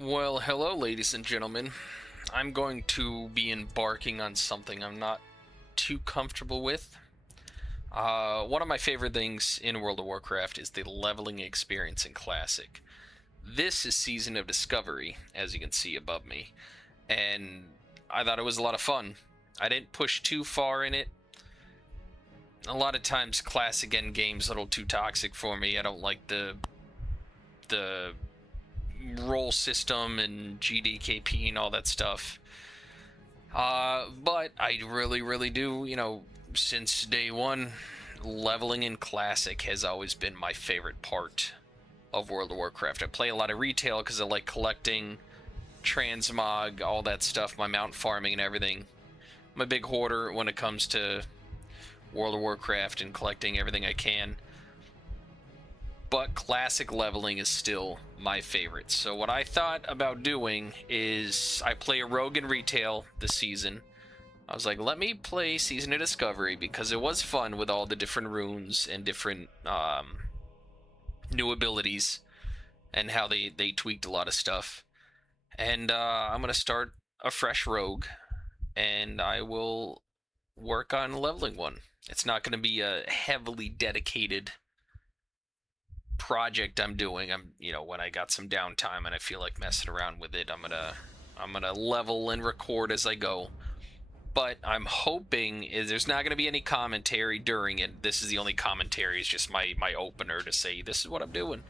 Well, hello, ladies and gentlemen. I'm going to be embarking on something I'm not too comfortable with. One of my favorite things in World of Warcraft is the leveling experience in Classic. This is Season of Discovery, as you can see above me, and I thought it was a lot of fun. I didn't push too far in it. A lot of times Classic endgame's a little too toxic for me. I don't like the role system and GDKP and all that stuff. But I really do, since day one, leveling in Classic has always been my favorite part of World of Warcraft. I play a lot of retail because I like collecting, transmog, all that stuff, my mount farming and everything. I'm a big hoarder when it comes to World of Warcraft and collecting everything I can. But Classic leveling is still my favorite. So what I thought about doing is I play a rogue in retail this season. I was like, let me play Season of Discovery because it was fun with all the different runes and different new abilities and how they tweaked a lot of stuff. And I'm going to start a fresh rogue and I will work on leveling one. It's not going to be a heavily dedicated project I'm doing. When I got some downtime and I feel like messing around with it, I'm gonna level and record as I go. But I'm hoping there's not gonna be any commentary during it. This is the only commentary, is just my opener to say this is what I'm doing.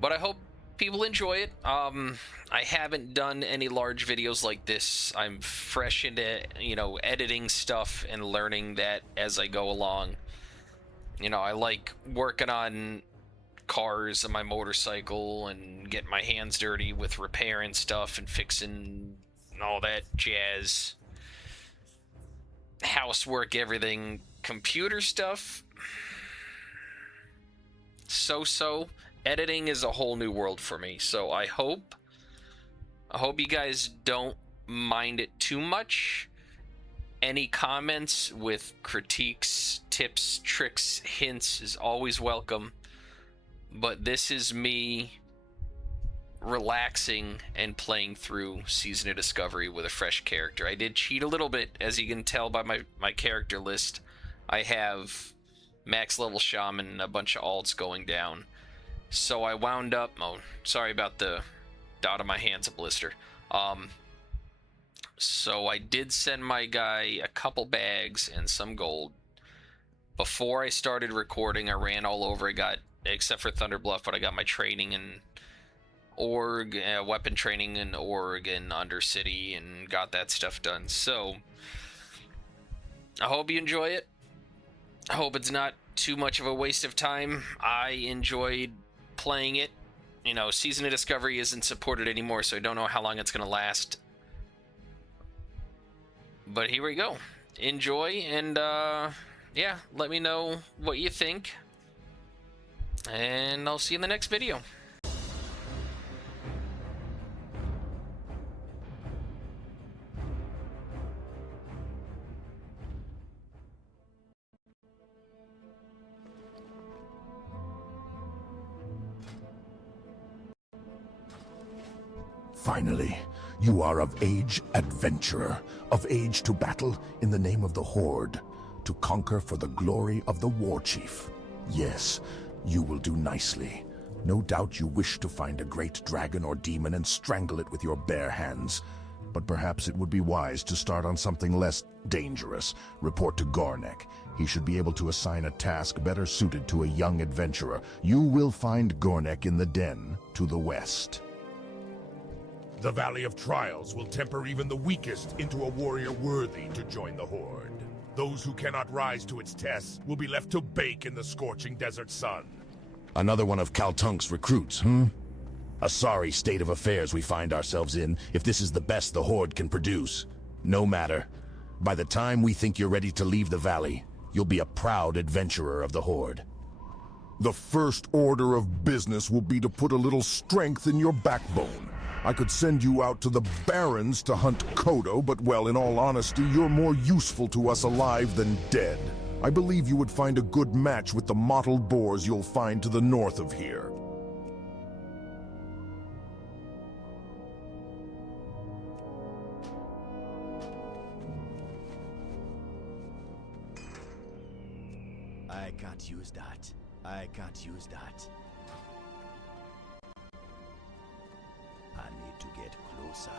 But I hope people enjoy it. I haven't done any large videos like this. I'm fresh into editing stuff and learning that as I go along. I like working on cars and my motorcycle and getting my hands dirty with repairing stuff and fixing all that jazz, housework, everything. Computer stuff, so editing is a whole new world for me. So I hope you guys don't mind it too much. Any comments with critiques, tips, tricks, hints is always welcome. But this is me relaxing and playing through Season of Discovery with a fresh character. I did cheat a little bit, as you can tell by my character list. I have max level shaman and a bunch of alts going down. So I wound up... Oh, sorry about the dot on my hand's a blister. So I did send my guy a couple bags and some gold. Before I started recording, I ran all over. I got... except for Thunderbluff, but I got my training in Org, weapon training in Org and Undercity, and got that stuff done. So, I hope you enjoy it. I hope it's not too much of a waste of time. I enjoyed playing it. Season of Discovery isn't supported anymore, so I don't know how long it's going to last. But here we go. Enjoy, and yeah, let me know what you think. And I'll see you in the next video. Finally, you are of age, adventurer, of age to battle in the name of the Horde, to conquer for the glory of the War Chief. Yes, you will do nicely. No doubt you wish to find a great dragon or demon and strangle it with your bare hands. But perhaps it would be wise to start on something less dangerous. Report to Gornek. He should be able to assign a task better suited to a young adventurer. You will find Gornek in the den to the west. The Valley of Trials will temper even the weakest into a warrior worthy to join the Horde. Those who cannot rise to its tests will be left to bake in the scorching desert sun. Another one of Kaltunk's recruits, hmm? A sorry state of affairs we find ourselves in, if this is the best the Horde can produce. No matter. By the time we think you're ready to leave the valley, you'll be a proud adventurer of the Horde. The first order of business will be to put a little strength in your backbone. I could send you out to the Barrens to hunt Kodo, but well, in all honesty, you're more useful to us alive than dead. I believe you would find a good match with the mottled boars you'll find to the north of here. I can't use that. I can't use that. I need to get closer.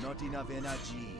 Not enough energy.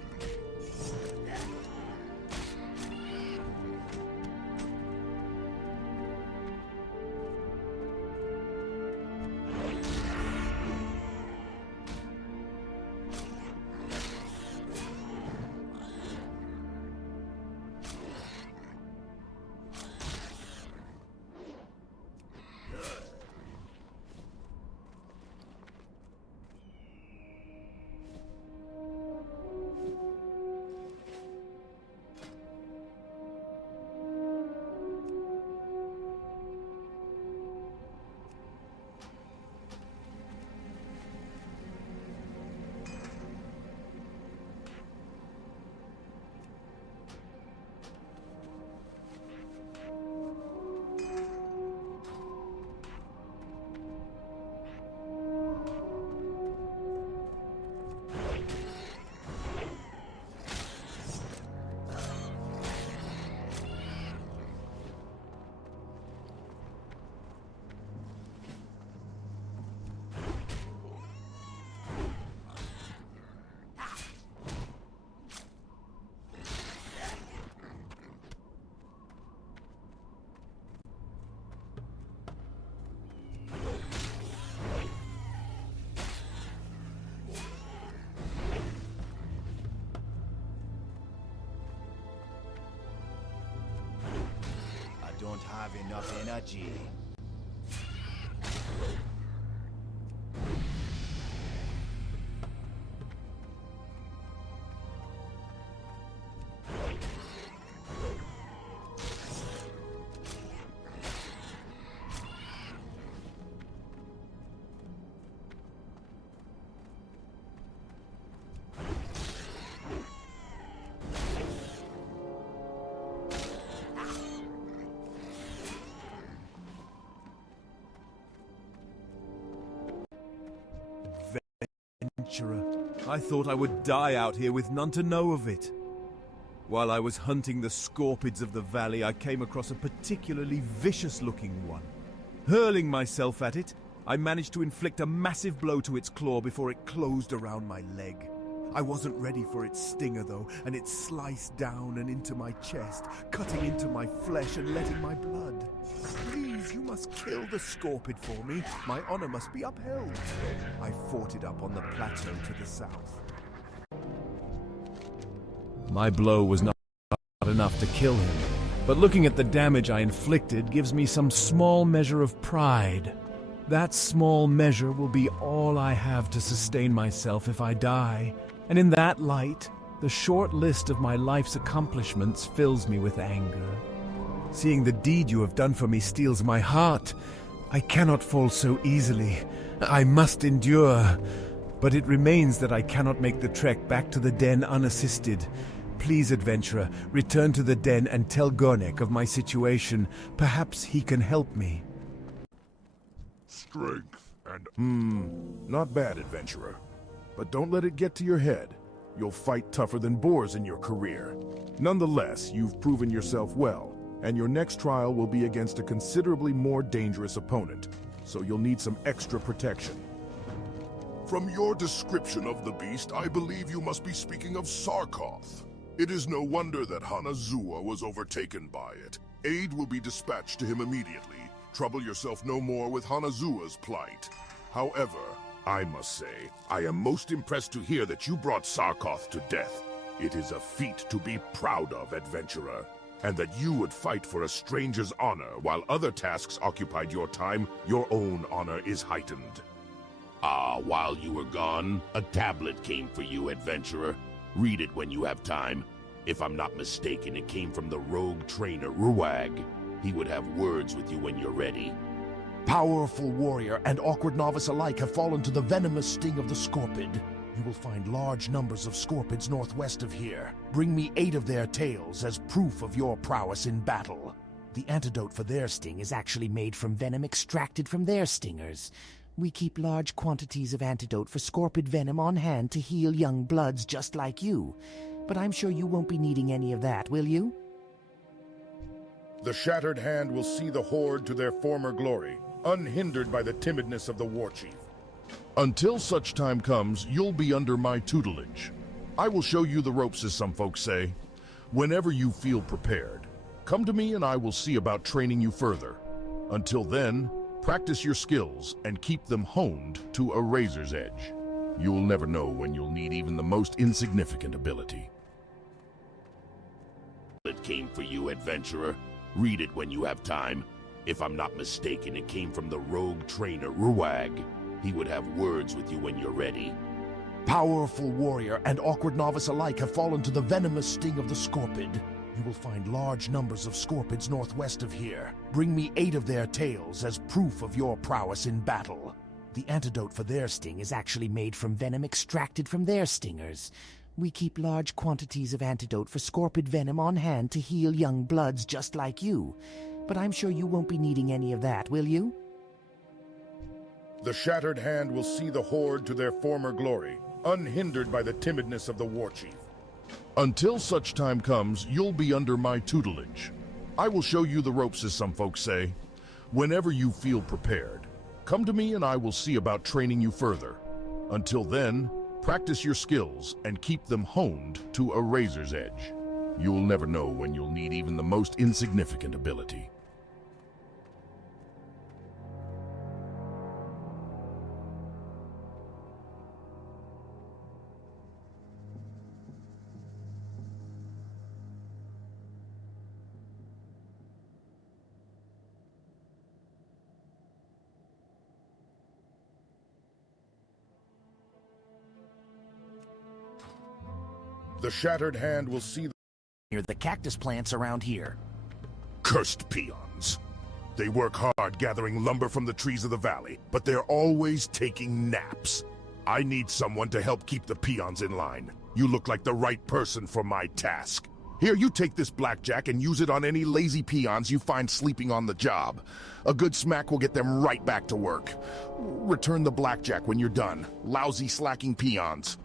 Don't have enough energy. I thought I would die out here with none to know of it. While I was hunting the scorpids of the valley, I came across a particularly vicious-looking one. Hurling myself at it, I managed to inflict a massive blow to its claw before it closed around my leg. I wasn't ready for its stinger, though, and it sliced down and into my chest, cutting into my flesh and letting my blood. Please, you must kill the scorpid for me. My honor must be upheld. I fought it up on the plateau to the south. My blow was not enough to kill him, but looking at the damage I inflicted gives me some small measure of pride. That small measure will be all I have to sustain myself if I die, and in that light, the short list of my life's accomplishments fills me with anger. Seeing the deed you have done for me steals my heart. I cannot fall so easily. I must endure. But it remains that I cannot make the trek back to the den unassisted. Please, adventurer, return to the den and tell Gornek of my situation. Perhaps he can help me. Strength and... Not bad, adventurer. But don't let it get to your head. You'll fight tougher than boars in your career. Nonetheless, you've proven yourself well, and your next trial will be against a considerably more dangerous opponent, so you'll need some extra protection. From your description of the beast, I believe you must be speaking of Sarkoth. It is no wonder that Hanazuwa was overtaken by it. Aid will be dispatched to him immediately. Trouble yourself no more with Hanazuwa's plight. However, I must say, I am most impressed to hear that you brought Sarkoth to death. It is a feat to be proud of, adventurer. And that you would fight for a stranger's honor while other tasks occupied your time, your own honor is heightened. Ah, while you were gone, a tablet came for you, adventurer. Read it when you have time. If I'm not mistaken, it came from the rogue trainer, Ruwag. He would have words with you when you're ready. Powerful warrior and awkward novice alike have fallen to the venomous sting of the scorpid. You will find large numbers of scorpids northwest of here. Bring me 8 of their tails as proof of your prowess in battle. The antidote for their sting is actually made from venom extracted from their stingers. We keep large quantities of antidote for scorpid venom on hand to heal young bloods just like you. But I'm sure you won't be needing any of that, will you? The Shattered Hand will see the Horde to their former glory, unhindered by the timidness of the War Chief. Until such time comes, you'll be under my tutelage. I will show you the ropes, as some folks say. Whenever you feel prepared, come to me and I will see about training you further. Until then, practice your skills and keep them honed to a razor's edge. You'll never know when you'll need even the most insignificant ability. It came for you, adventurer. Read it when you have time. If I'm not mistaken, it came from the rogue trainer, Ruwag. He would have words with you when you're ready. Powerful warrior and awkward novice alike have fallen to the venomous sting of the scorpid. You will find large numbers of scorpids northwest of here. Bring me 8 of their tails as proof of your prowess in battle. The antidote for their sting is actually made from venom extracted from their stingers. We keep large quantities of antidote for scorpid venom on hand to heal young bloods just like you. But I'm sure you won't be needing any of that, will you? The Shattered Hand will see the Horde to their former glory, unhindered by the timidness of the War Chief. Until such time comes, you'll be under my tutelage. I will show you the ropes, as some folks say. Whenever you feel prepared, come to me and I will see about training you further. Until then, practice your skills and keep them honed to a razor's edge. You'll never know when you'll need even the most insignificant ability. The Shattered Hand will see Near the cactus plants around here. cursed peons. They work hard gathering lumber from the trees of the valley, but they're always taking naps. I need someone to help keep the peons in line. You look like the right person for my task. Here, you take this blackjack and use it on any lazy peons you find sleeping on the job. A good smack will get them right back to work. Return the blackjack when you're done. Lousy, slacking peons.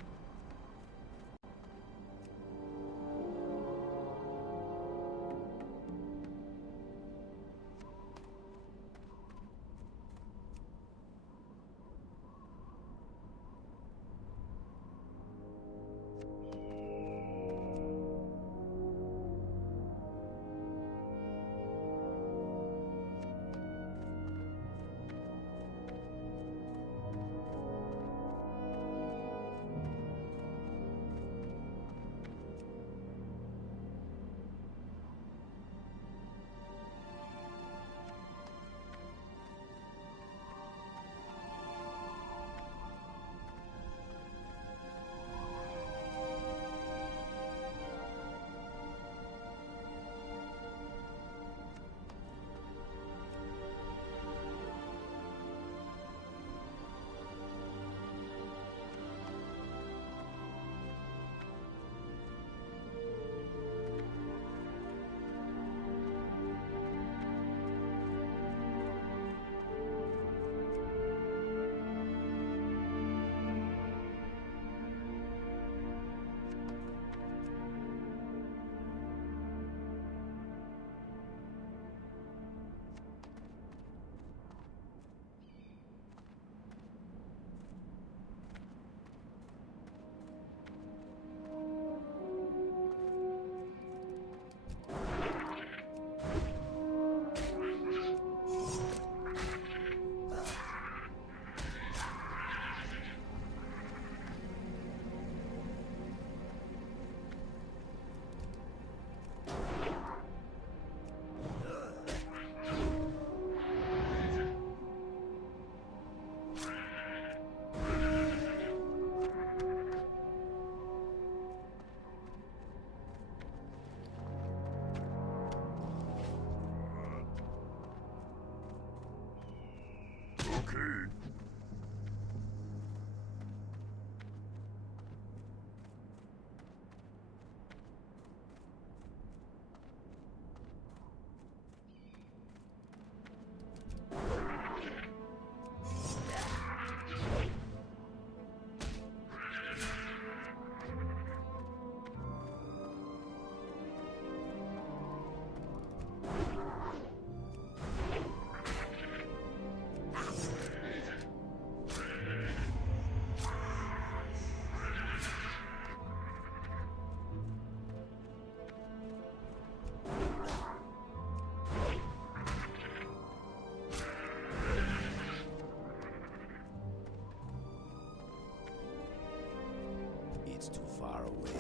far away.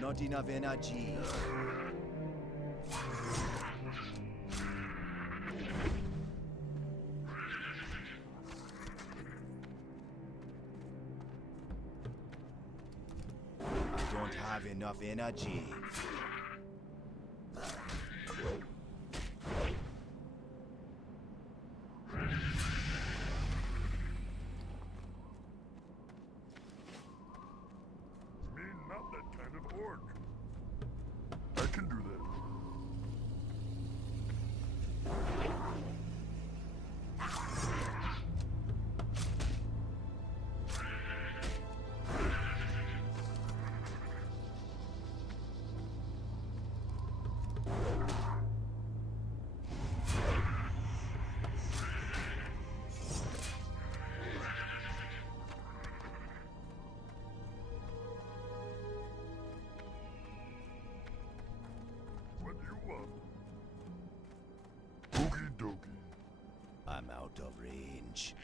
Not enough energy. I don't have enough energy. Me, not that kind of orc. I can do that. What do you want? Okie dokie. I'm out of range.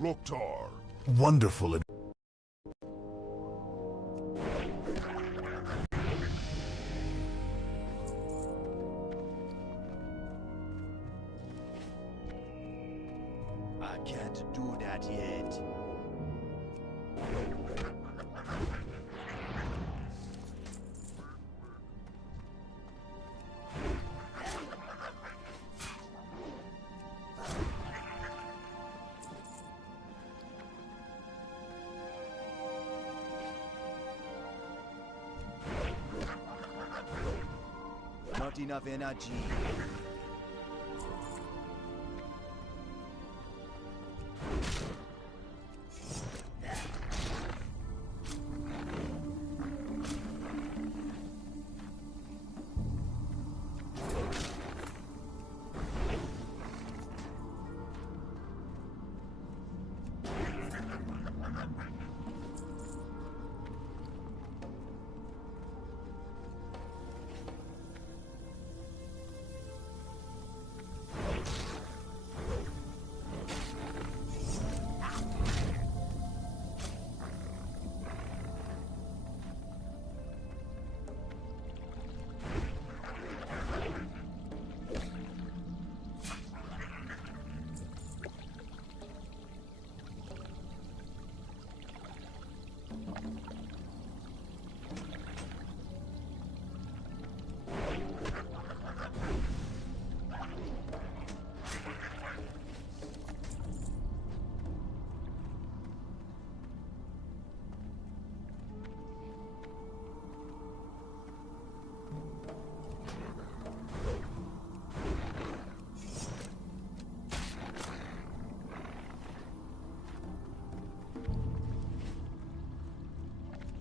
Durotar. Wonderful. I can't do that yet. Not enough energy.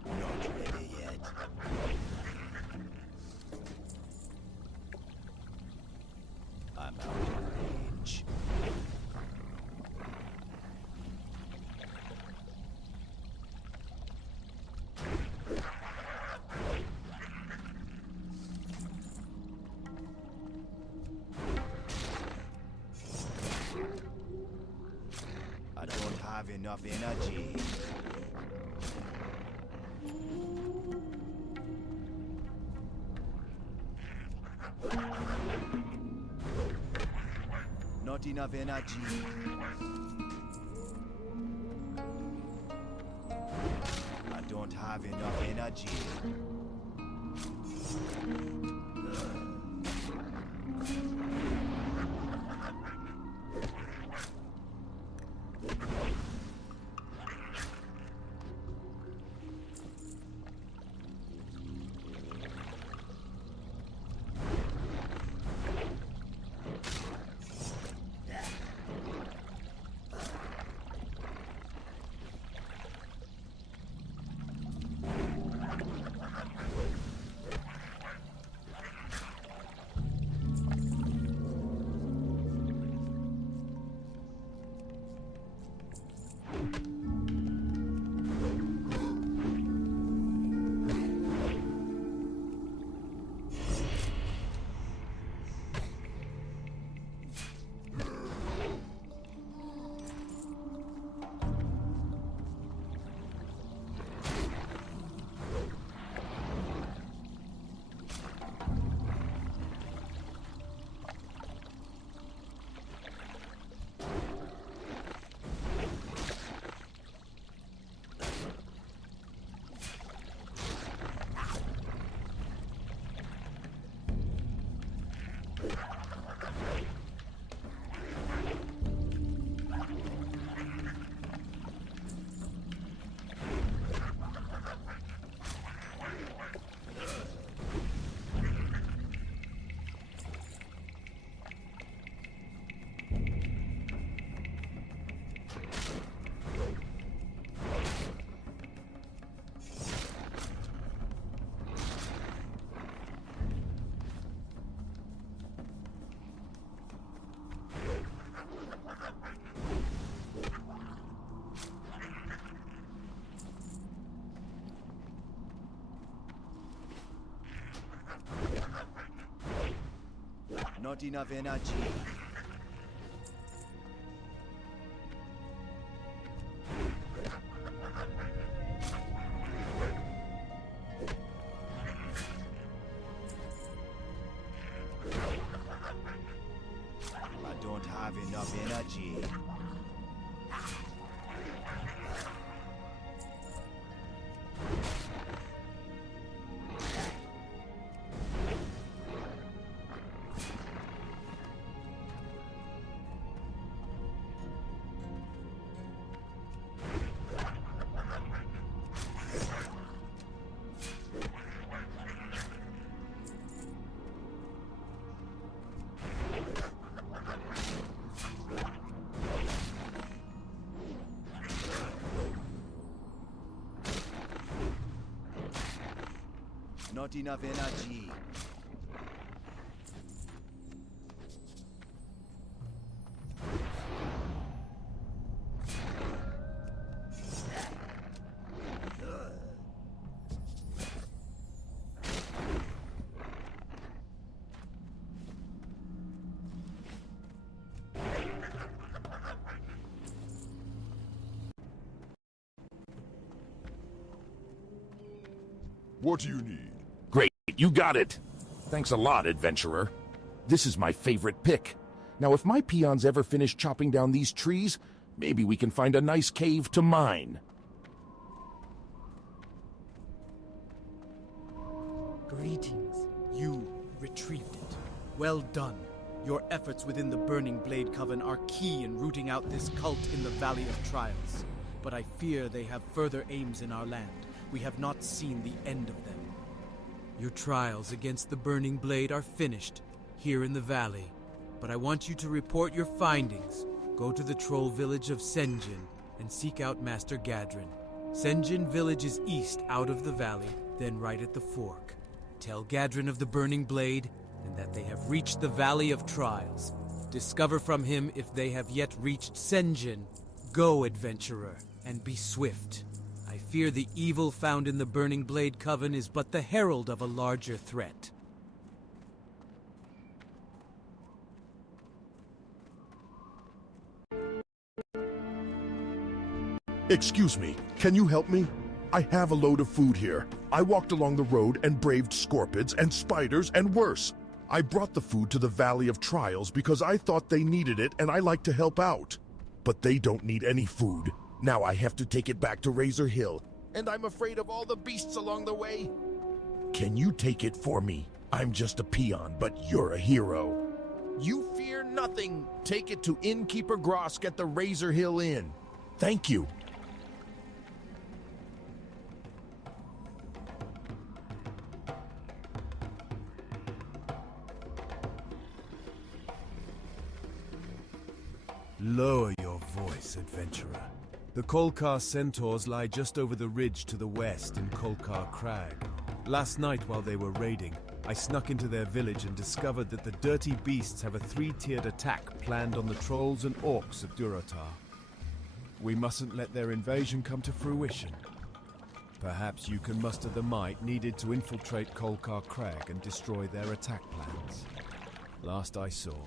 Not ready yet. I'm out of range. I don't have enough energy. Not enough energy. I don't have enough energy. Not enough energy. Not enough energy. What do you need? Great, you got it. Thanks a lot, adventurer. This is my favorite pick. Now, if my peons ever finish chopping down these trees, maybe we can find a nice cave to mine. Greetings. You retrieved it. Well done. Your efforts within the Burning Blade Coven are key in rooting out this cult in the Valley of Trials. But I fear they have further aims in our land. We have not seen the end of them. Your trials against the Burning Blade are finished, here in the valley. But I want you to report your findings. Go to the troll village of Senjin and seek out Master Gadrin. Senjin village is east out of the valley, then right at the fork. Tell Gadrin of the Burning Blade, and that they have reached the Valley of Trials. Discover from him if they have yet reached Senjin. Go, adventurer, and be swift. I fear the evil found in the Burning Blade Coven is but the herald of a larger threat. Excuse me, can you help me? I have a load of food here. I walked along the road and braved scorpids and spiders and worse. I brought the food to the Valley of Trials because I thought they needed it and I like to help out. But they don't need any food. Now I have to take it back to Razor Hill, and I'm afraid of all the beasts along the way. Can you take it for me? I'm just a peon, but you're a hero. You fear nothing. Take it to Innkeeper Grosk at the Razor Hill Inn. Thank you. Lower your voice, adventurer. The Kolkar centaurs lie just over the ridge to the west in Kolkar Crag. Last night while they were raiding, I snuck into their village and discovered that the dirty beasts have a 3-tiered attack planned on the trolls and orcs of Durotar. We mustn't let their invasion come to fruition. Perhaps you can muster the might needed to infiltrate Kolkar Crag and destroy their attack plans. Last I saw,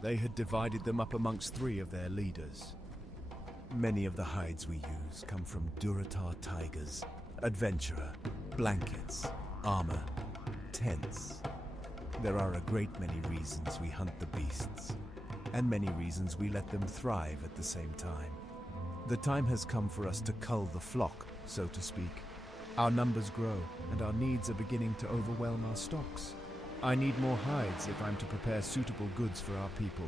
they had divided them up amongst 3 of their leaders. Many of the hides we use come from Durotar tigers, adventurer, blankets, armor, tents. There are a great many reasons we hunt the beasts, and many reasons we let them thrive at the same time. The time has come for us to cull the flock, so to speak. Our numbers grow, and our needs are beginning to overwhelm our stocks. I need more hides if I'm to prepare suitable goods for our people.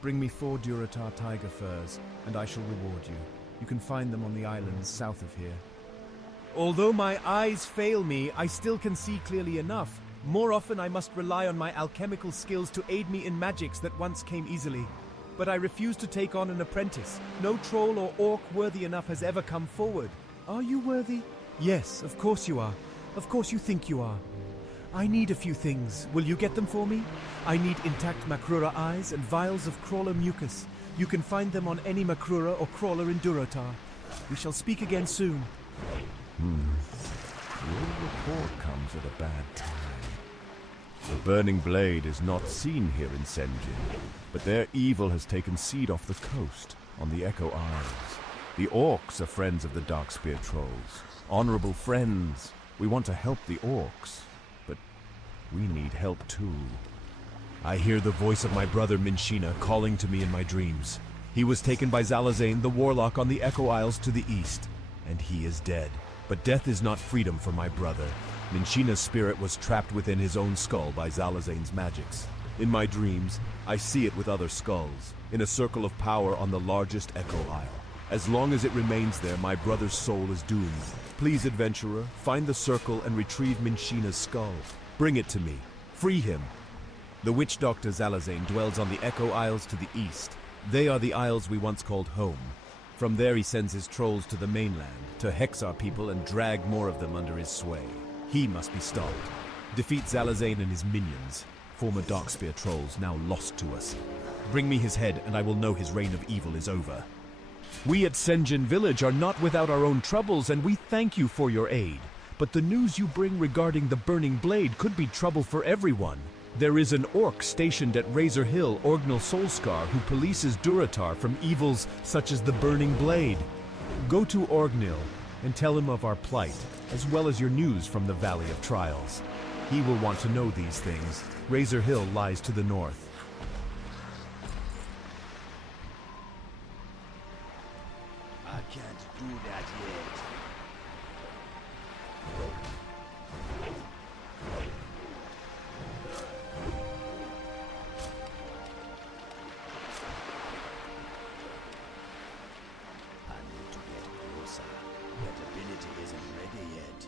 Bring me 4 Durotar tiger furs, and I shall reward you. You can find them on the islands south of here. Although my eyes fail me, I still can see clearly enough. More often I must rely on my alchemical skills to aid me in magics that once came easily. But I refuse to take on an apprentice. No troll or orc worthy enough has ever come forward. Are you worthy? Yes, of course you are. Of course you think you are. I need a few things. Will you get them for me? I need intact Makrura eyes and vials of crawler mucus. You can find them on any Makrura or crawler in Durotar. We shall speak again soon. Your report comes at a bad time. The Burning Blade is not seen here in Senjin, but their evil has taken seed off the coast, on the Echo Isles. The orcs are friends of the Darkspear trolls. Honorable friends. We want to help the orcs. We need help too. I hear the voice of my brother Minshina calling to me in my dreams. He was taken by Zalazane, the warlock on the Echo Isles to the east, and he is dead. But death is not freedom for my brother. Minshina's spirit was trapped within his own skull by Zalazane's magics. In my dreams, I see it with other skulls, in a circle of power on the largest Echo Isle. As long as it remains there, my brother's soul is doomed. Please, adventurer, find the circle and retrieve Minshina's skull. Bring it to me. Free him. The witch doctor Zalazane dwells on the Echo Isles to the east. They are the isles we once called home. From there he sends his trolls to the mainland, to hex our people and drag more of them under his sway. He must be stopped. Defeat Zalazane and his minions, former Darkspear trolls now lost to us. Bring me his head, and I will know his reign of evil is over. We at Senjin Village are not without our own troubles, and we thank you for your aid. But the news you bring regarding the Burning Blade could be trouble for everyone. There is an orc stationed at Razor Hill, Orgnal Soulscar, who polices Durotar from evils such as the Burning Blade. Go to Orgnil and tell him of our plight, as well as your news from the Valley of Trials. He will want to know these things. Razor Hill lies to the north. I can't do that yet. I need to get closer. That ability isn't ready yet.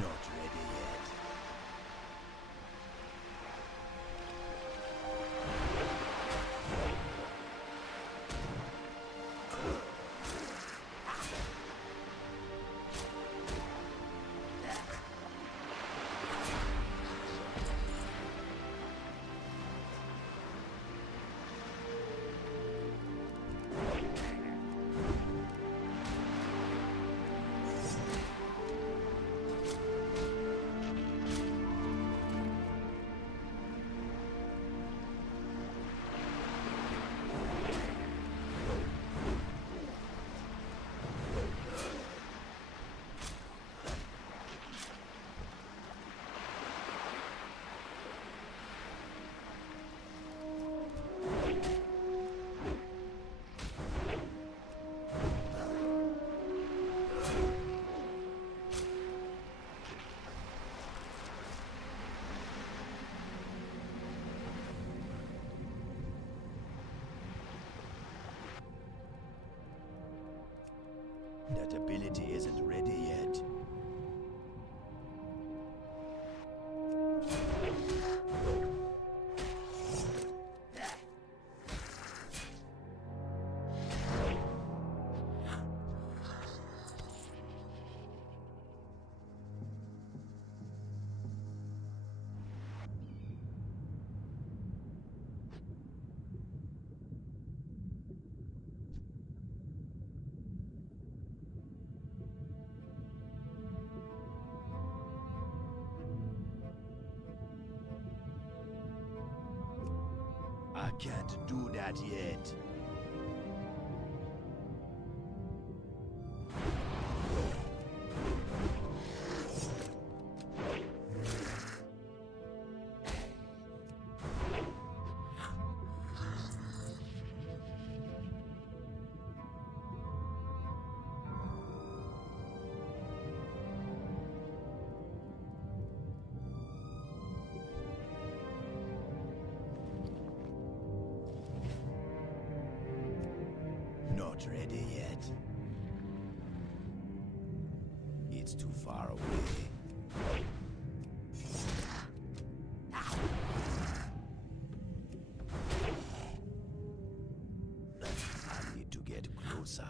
Not ready yet. That ability isn't ready yet. I can't do that yet. not ready yet. It's too far away. I need to get closer.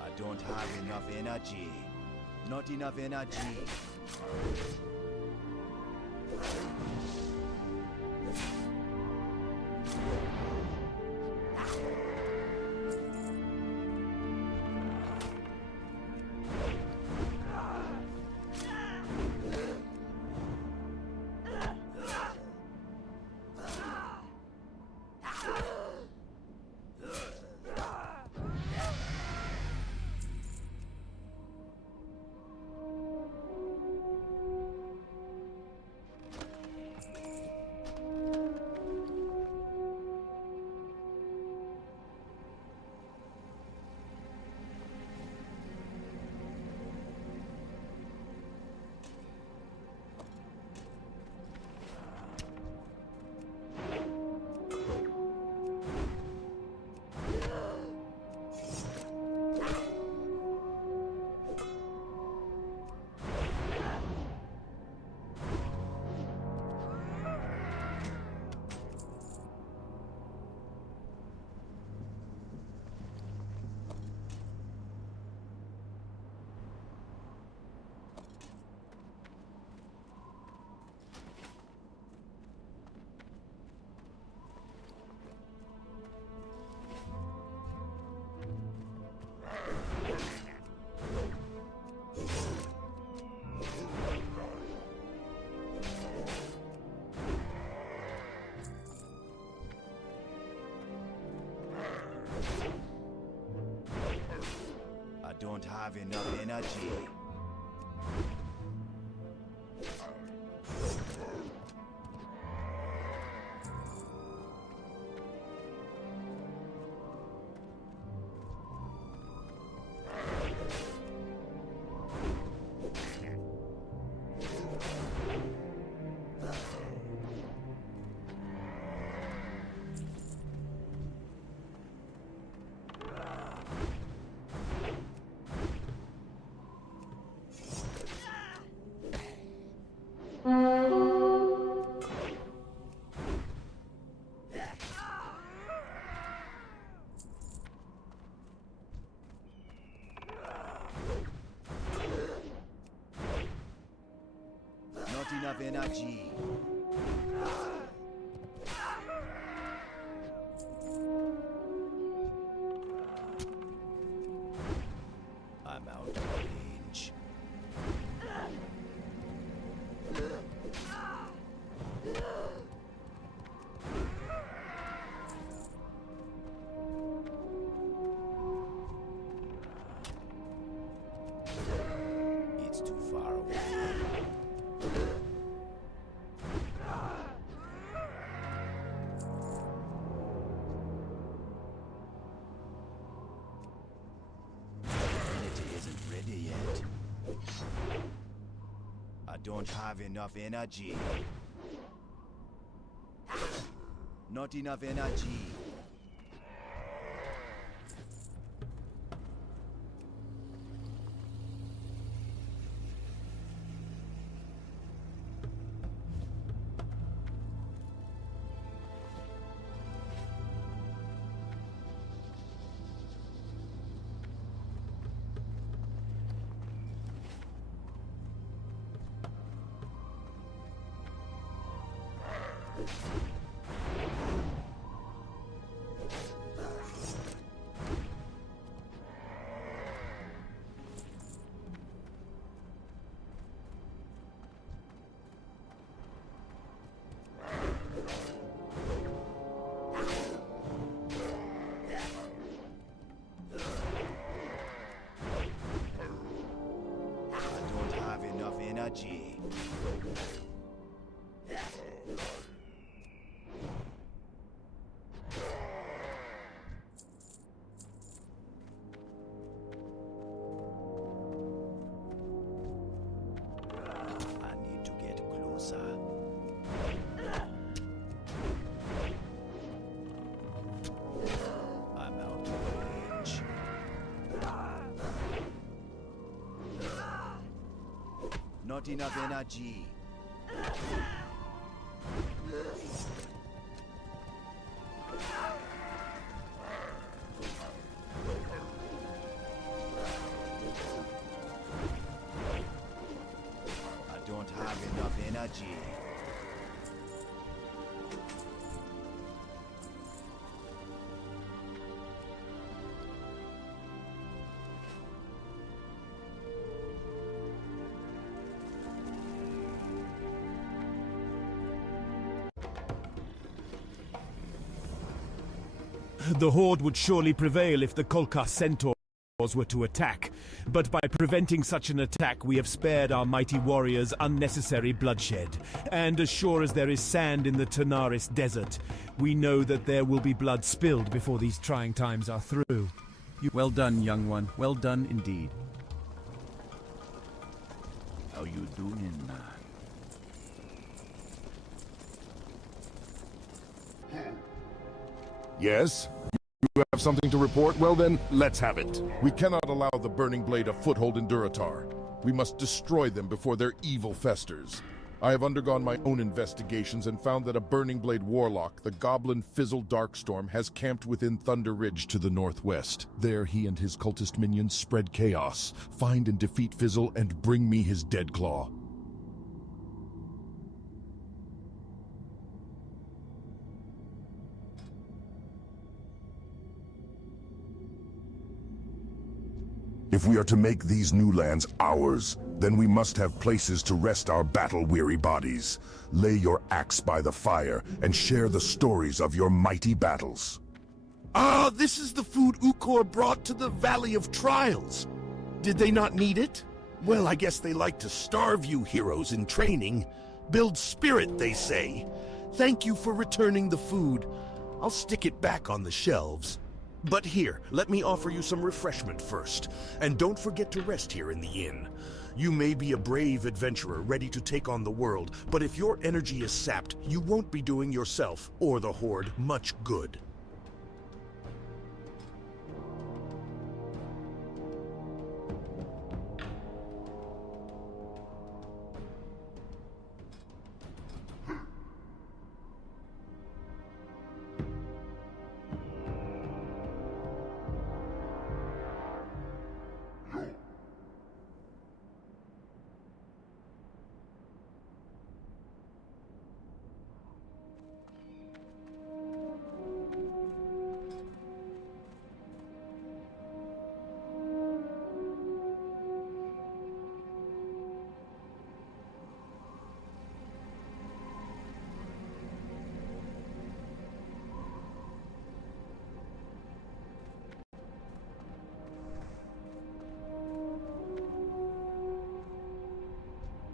I don't have enough energy. Not enough energy. I don't have enough energy. Not enough energy. I'm out of range. don't have enough energy. Not enough energy. Energy. I need to get closer. I'm out of range. Not enough energy. I don't have enough energy. The Horde would surely prevail if the Kolkha Centaurs were to attack. But by preventing such an attack, we have spared our mighty warriors unnecessary bloodshed. And as sure as there is sand in the Tanaris Desert, we know that there will be blood spilled before these trying times are through. Well done, young one. Well done indeed. How you doing, man? Yes? You have something to report? Well then, let's have it. We cannot allow the Burning Blade a foothold in Durotar. We must destroy them before their evil festers. I have undergone my own investigations and found that a Burning Blade warlock, the Goblin Fizzle Darkstorm, has camped within Thunder Ridge to the northwest. There he and his cultist minions spread chaos, find and defeat Fizzle, and bring me his dead claw. If we are to make these new lands ours, then we must have places to rest our battle-weary bodies. Lay your axe by the fire and share the stories of your mighty battles. Ah, this is the food Ukor brought to the Valley of Trials. Did they not need it? Well, I guess they like to starve you heroes in training. Build spirit, they say. Thank you for returning the food. I'll stick it back on the shelves. But here, let me offer you some refreshment first. And don't forget to rest here in the inn. You may be a brave adventurer ready to take on the world, but if your energy is sapped, you won't be doing yourself or the Horde much good.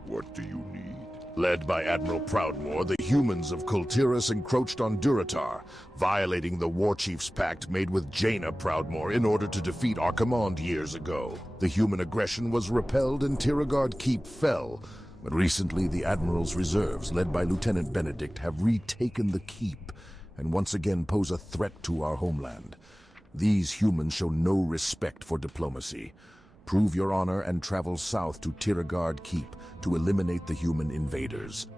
What do you need? Led by Admiral Proudmoore, the humans of Kultiris encroached on Durotar, violating the Warchief's pact made with Jaina Proudmoore in order to defeat our command years ago. The human aggression was repelled and Tiragard Keep fell, But recently, the Admiral's reserves, led by Lieutenant Benedict, have retaken the keep and once again pose a threat to our homeland. These humans show no respect for diplomacy. Prove your honor and travel south to Tiragard Keep to eliminate the human invaders.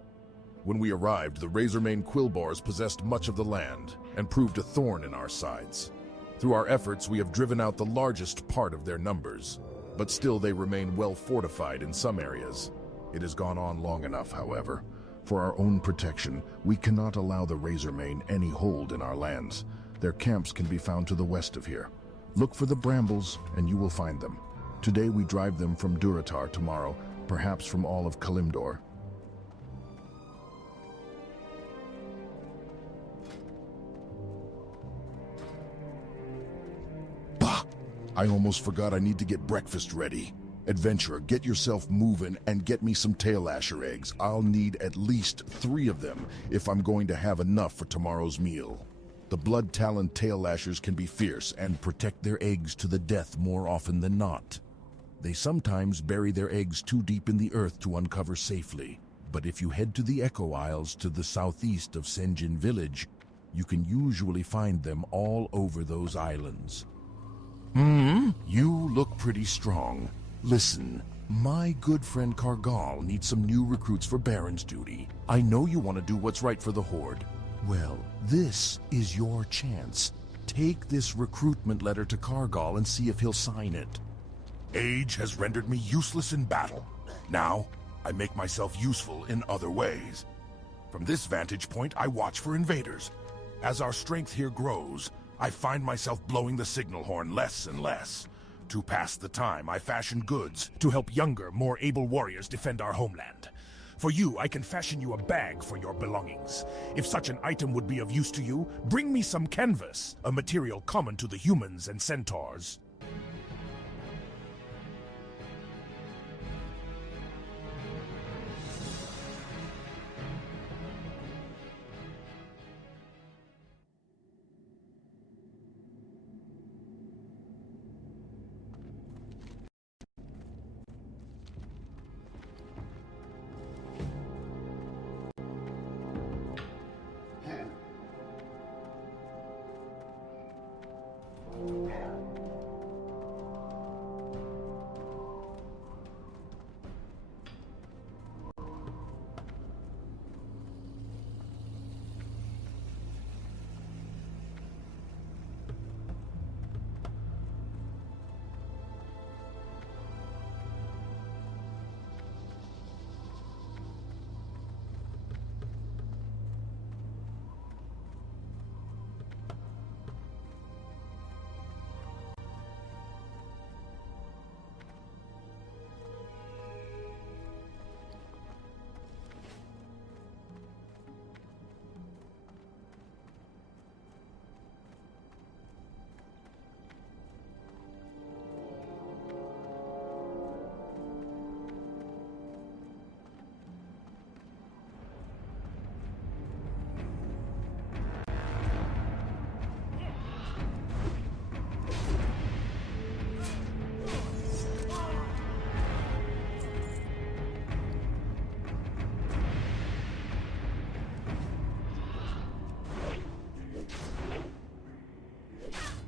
When we arrived, the Razormane Quillbars possessed much of the land and proved a thorn in our sides. Through our efforts, we have driven out the largest part of their numbers, but still they remain well fortified in some areas. It has gone on long enough, however. For our own protection, we cannot allow the Razormane any hold in our lands. Their camps can be found to the west of here. Look for the brambles, and you will find them. Today we drive them from Durotar, tomorrow, perhaps from all of Kalimdor. Bah! I almost forgot I need to get breakfast ready. Adventurer, get yourself moving and get me some tail asher eggs. I'll need at least 3 of them if I'm going to have enough for tomorrow's meal. The blood-taloned tail lashers can be fierce and protect their eggs to the death more often than not. They sometimes bury their eggs too deep in the earth to uncover safely. But if you head to the Echo Isles to the southeast of Senjin Village, you can usually find them all over those islands. You look pretty strong. Listen, my good friend Kargal needs some new recruits for Baron's duty. I know you want to do what's right for the Horde. Well, this is your chance. Take this recruitment letter to Kargal and see if he'll sign it. Age has rendered me useless in battle. Now, I make myself useful in other ways. From this vantage point, I watch for invaders. As our strength here grows, I find myself blowing the signal horn less and less. To pass the time, I fashion goods to help younger, more able warriors defend our homeland. For you, I can fashion you a bag for your belongings. If such an item would be of use to you, bring me some canvas, a material common to the humans and centaurs.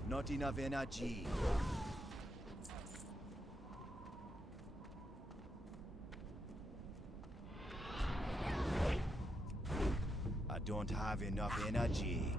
Not enough energy. I don't have enough energy.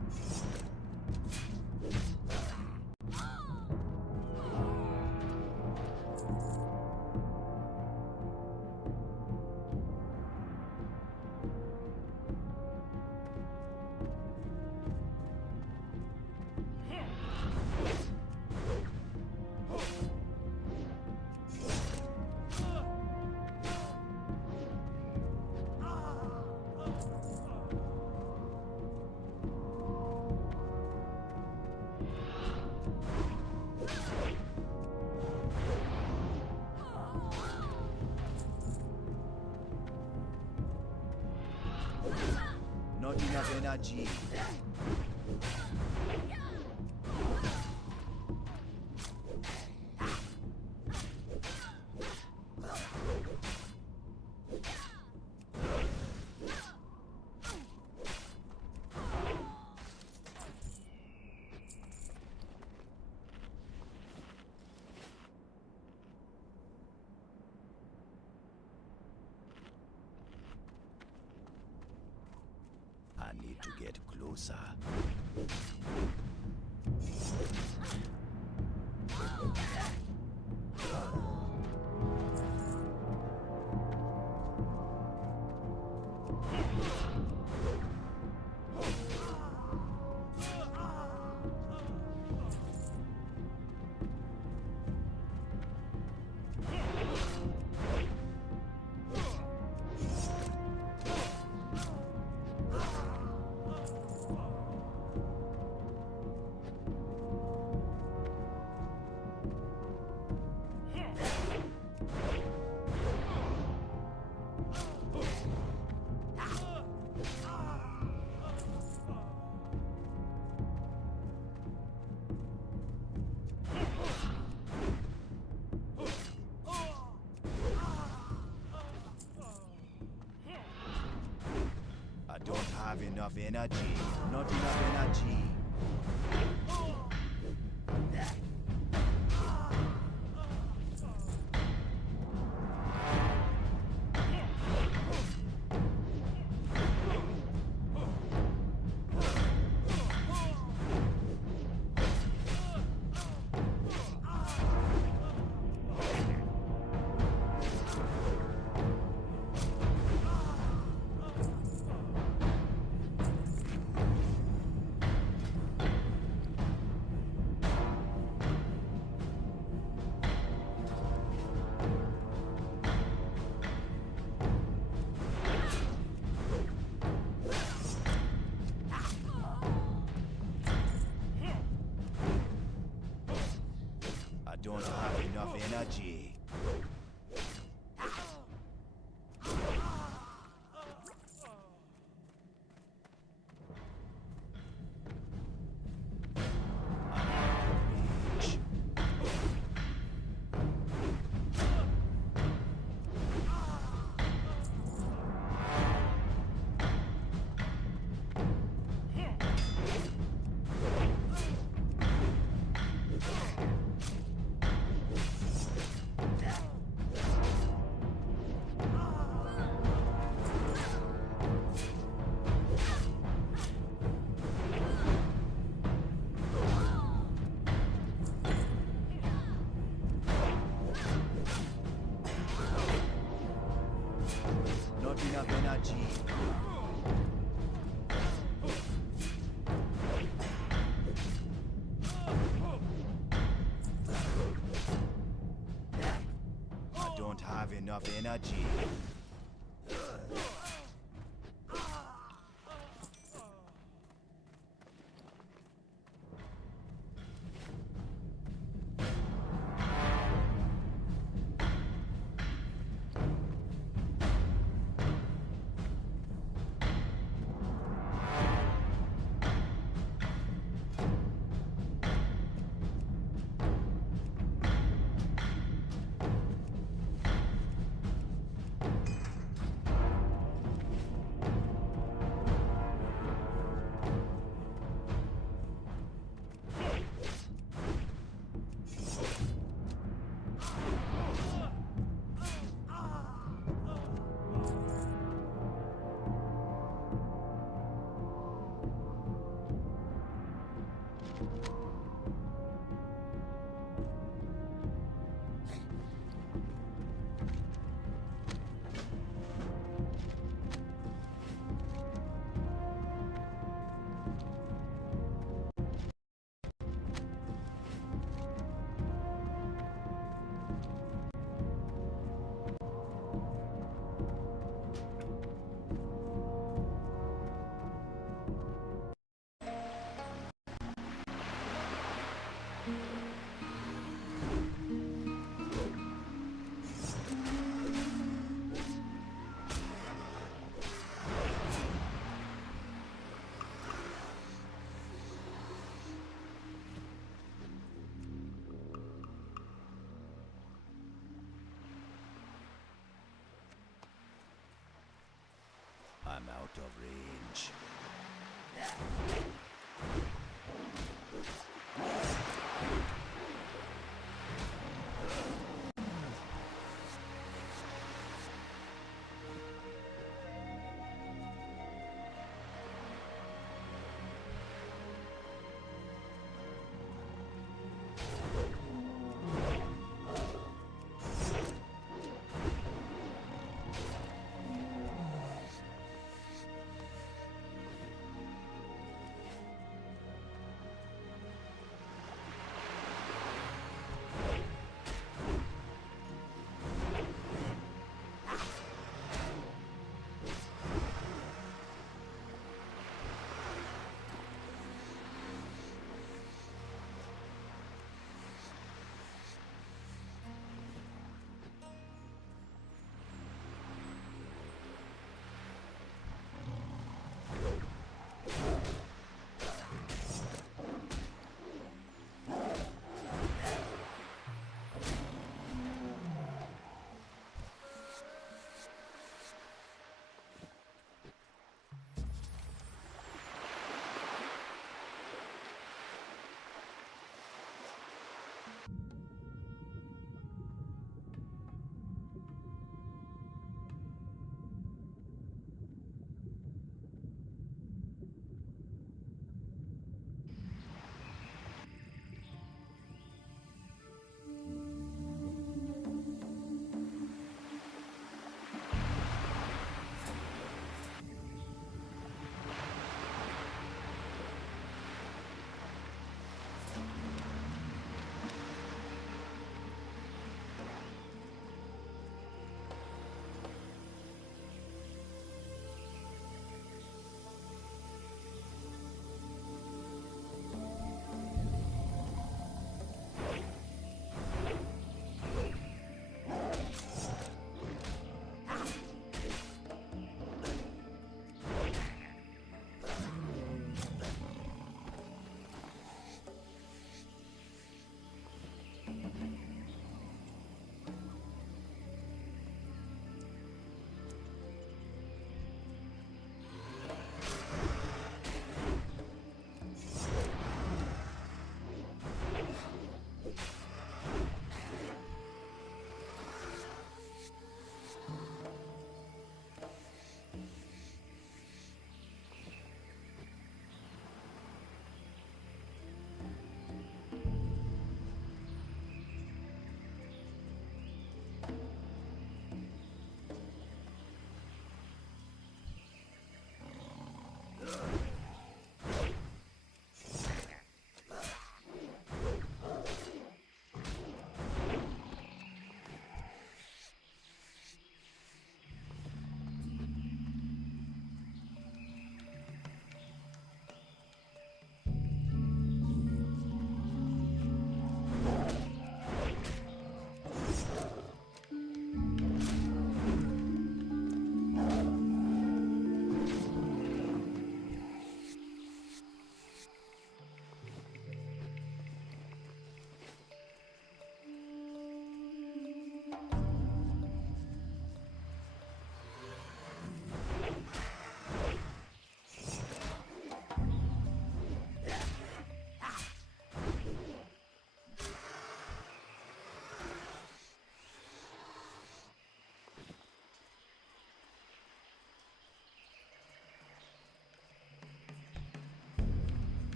Not enough energy. need to get closer. I don't have enough energy. Not enough energy. I don't have enough energy. Not enough energy. I don't have enough energy. I'm out of range.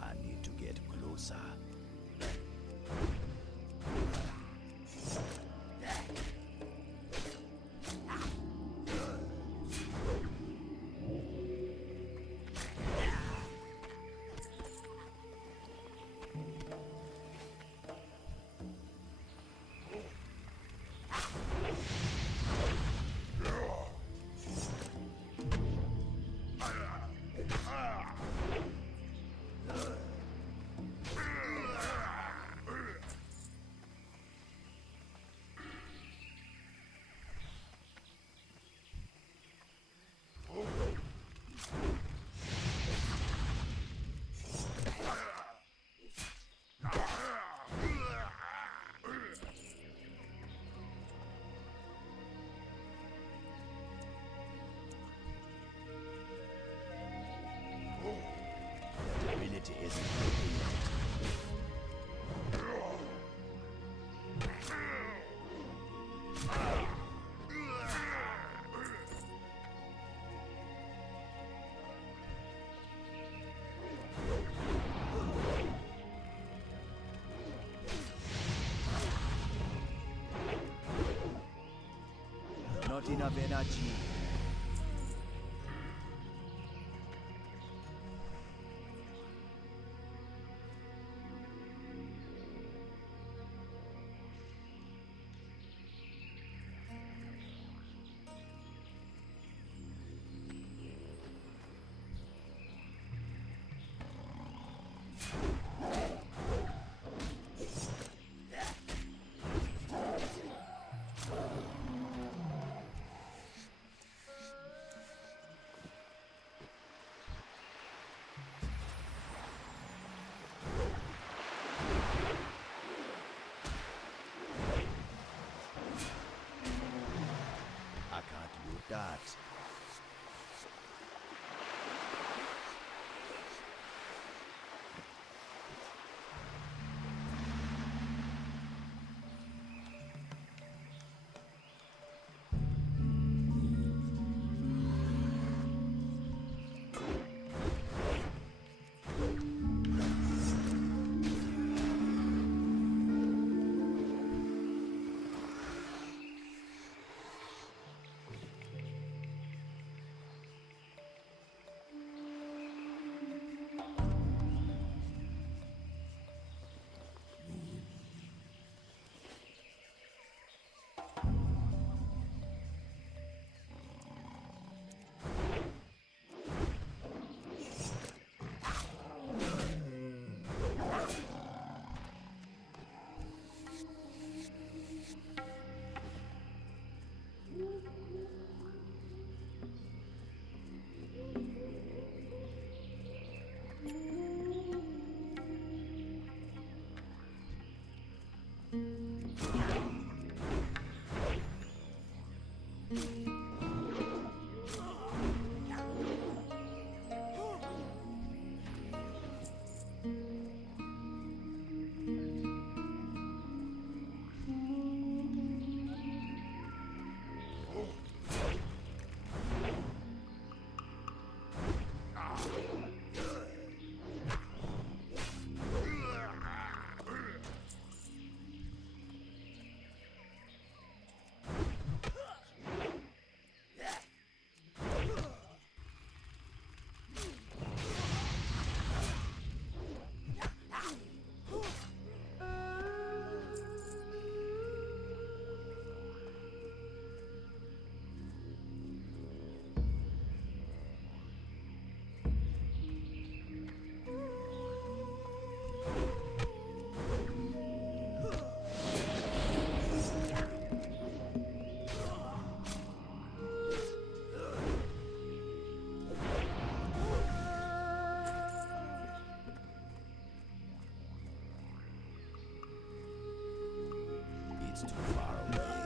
I need to get closer. That ability isn't ready yet. Not enough energy. I can't do that. It's too far away.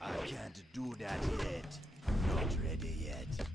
I can't do that yet. Not ready yet.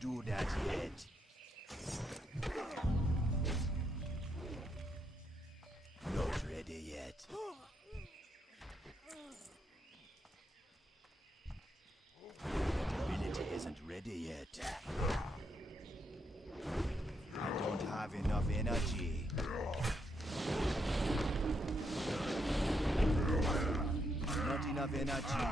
do that yet. Not ready yet. That ability isn't ready yet. I don't have enough energy. Not enough energy.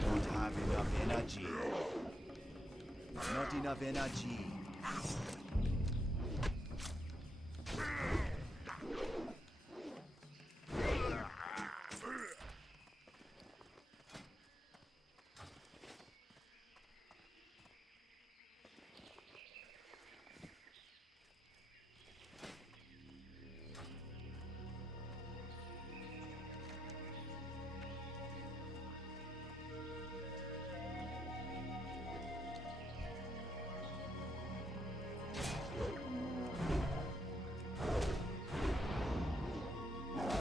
Don't have enough energy. Not enough energy.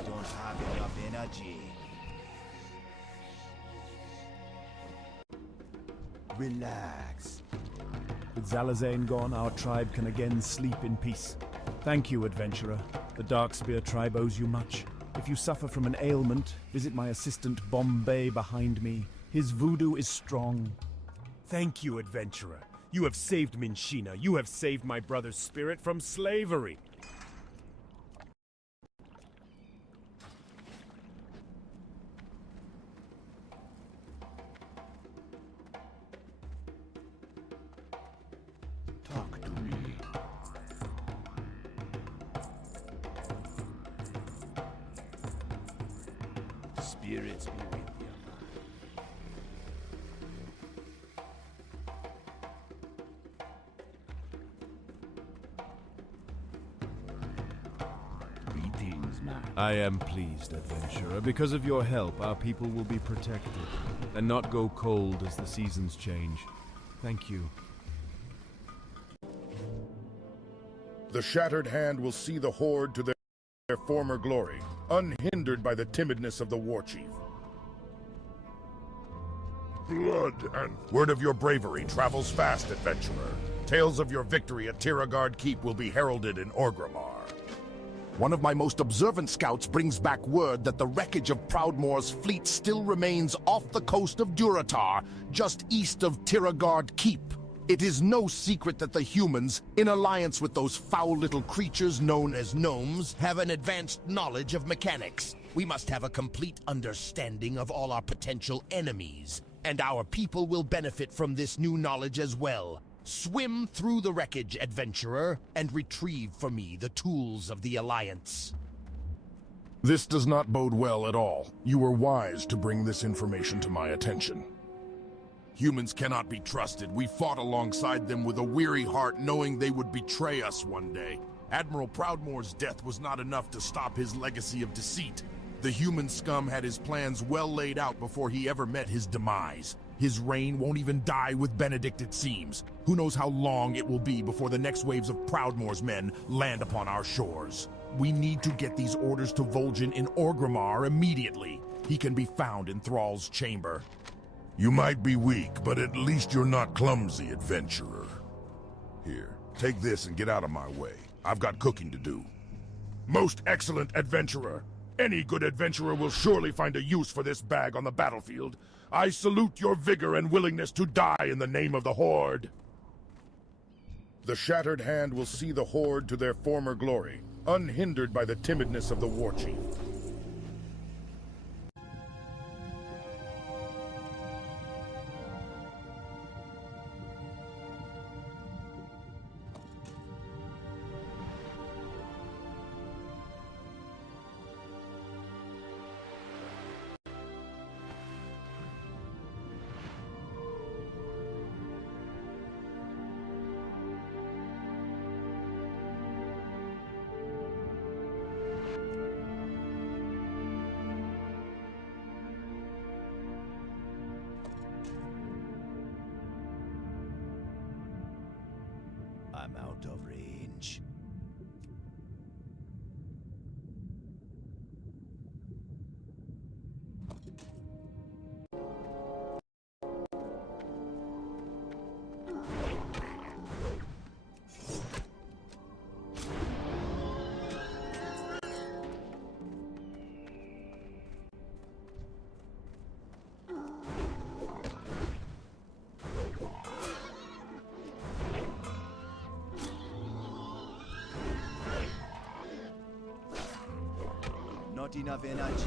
Don't have enough energy. Relax. With Zalazane gone, our tribe can again sleep in peace. Thank you, adventurer. The Darkspear tribe owes you much. If you suffer from an ailment, visit my assistant Bombay behind me. His voodoo is strong. Thank you, adventurer. You have saved Minshina. You have saved my brother's spirit from slavery. Talk to me. Spirits be with you. Greetings, man. I am pleased, adventurer. Because of your help, our people will be protected and not go cold as the seasons change. Thank you. The Shattered Hand will see the Horde to their former glory, unhindered by the timidness of the War Chief. Blood and Word of your bravery travels fast, adventurer. Tales of your victory at Tiragard Keep will be heralded in Orgrimmar. One of my most observant scouts brings back word that the wreckage of Proudmoore's fleet still remains off the coast of Durotar, just east of Tiragard Keep. It is no secret that the humans, in alliance with those foul little creatures known as gnomes, have an advanced knowledge of mechanics. We must have a complete understanding of all our potential enemies, and our people will benefit from this new knowledge as well. Swim through the wreckage, adventurer, and retrieve for me the tools of the Alliance. This does not bode well at all. You were wise to bring this information to my attention. Humans cannot be trusted. We fought alongside them with a weary heart, knowing they would betray us one day. Admiral Proudmoore's death was not enough to stop his legacy of deceit. The human scum had his plans well laid out before he ever met his demise. His reign won't even die with Benedict, it seems. Who knows how long it will be before the next waves of Proudmoore's men land upon our shores. We need to get these orders to Vol'jin in Orgrimmar immediately. He can be found in Thrall's chamber. you might be weak, but at least you're not clumsy, adventurer. Here, take this and get out of my way. I've got cooking to do. Most excellent adventurer. Any good adventurer will surely find a use for this bag on the battlefield. I salute your vigor and willingness to die in the name of the Horde. The Shattered Hand will see the Horde to their former glory, unhindered by the timidness of the War Chief. I'm out of range. Not enough energy.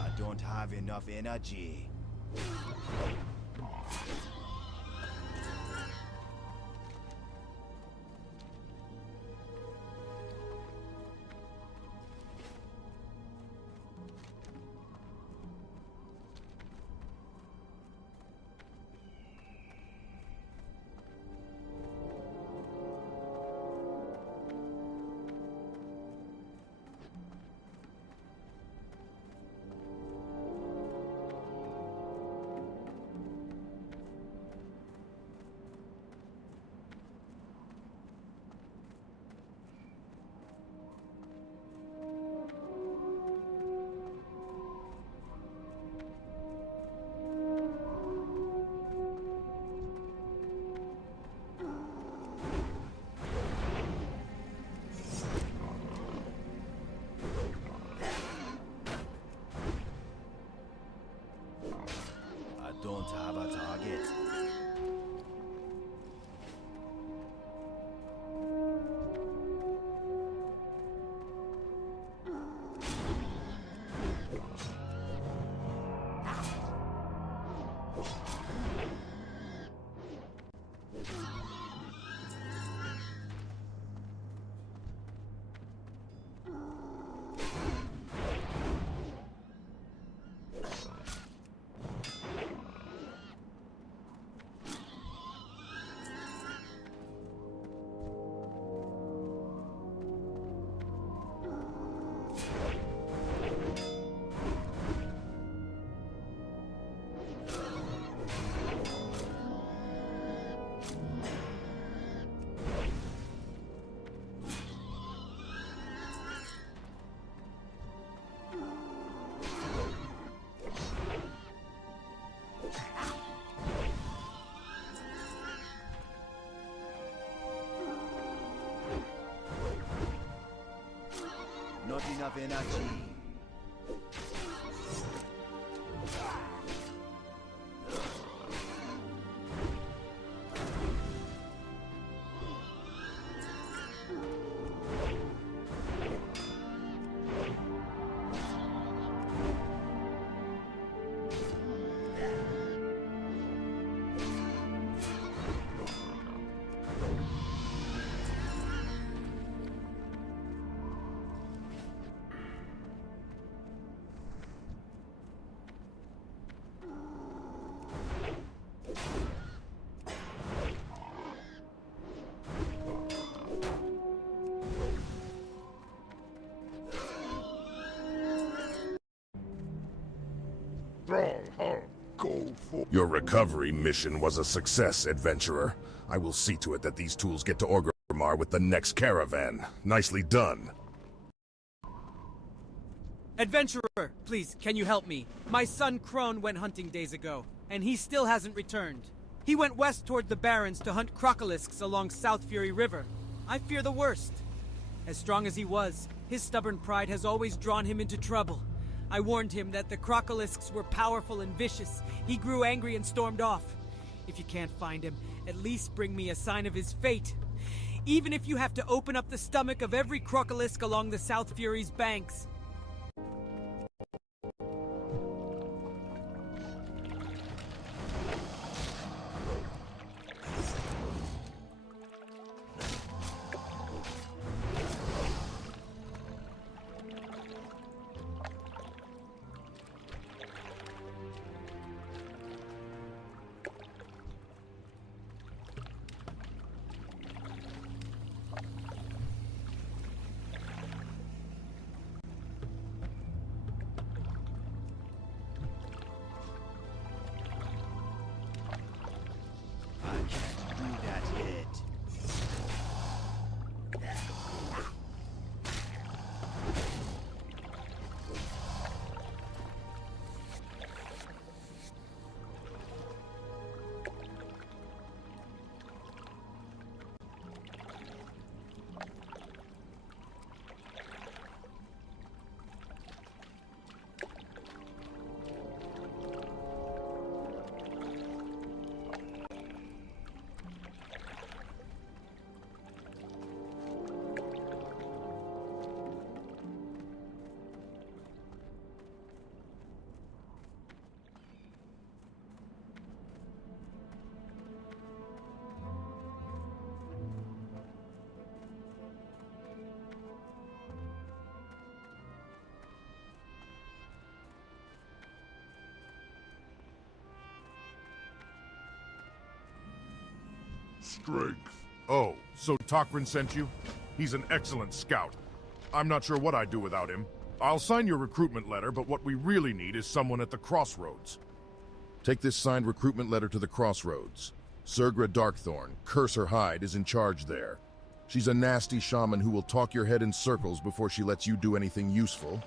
I don't have enough energy. I don't have a target. Not enough energy. Your recovery mission was a success, adventurer. I will see to it that these tools get to Orgrimmar with the next caravan. Nicely done. Adventurer, please, can you help me? My son Crone went hunting days ago, and he still hasn't returned. He went west toward the Barrens to hunt crocolisks along South Fury River. I fear the worst. As strong as he was, his stubborn pride has always drawn him into trouble. I warned him that the crocolisks were powerful and vicious. He grew angry and stormed off. If you can't find him, at least bring me a sign of his fate. Even if you have to open up the stomach of every crocolisk along the South Fury's banks. Strength. Oh, so Takrin sent you? He's an excellent scout. I'm not sure what I'd do without him. I'll sign your recruitment letter, but what we really need is someone at the crossroads. Take this signed recruitment letter to the crossroads. Sergra Darkthorn, curse her hide, is in charge there. She's a nasty shaman who will talk your head in circles before she lets you do anything useful.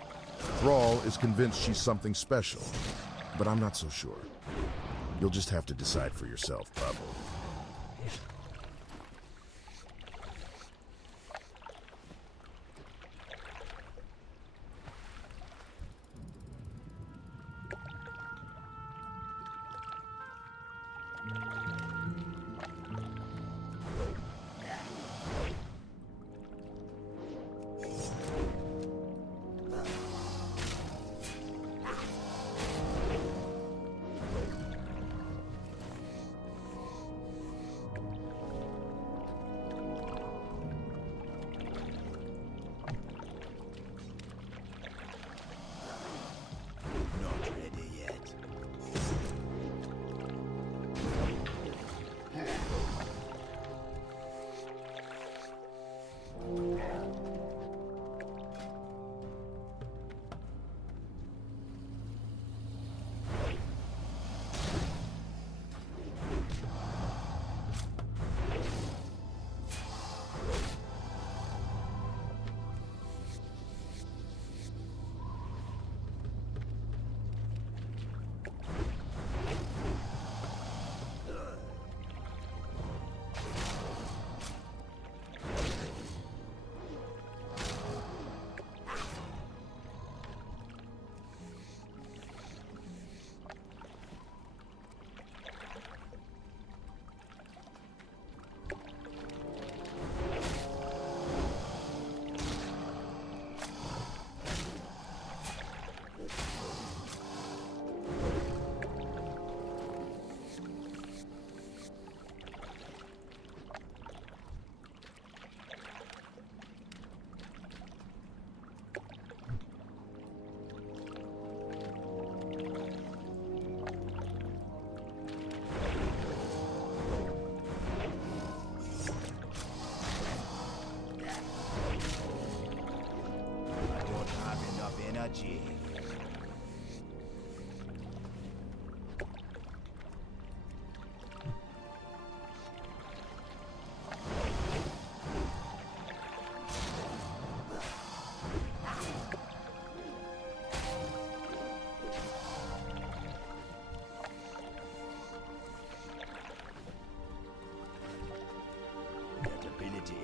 Thrall is convinced she's something special, but I'm not so sure. You'll just have to decide for yourself, probably.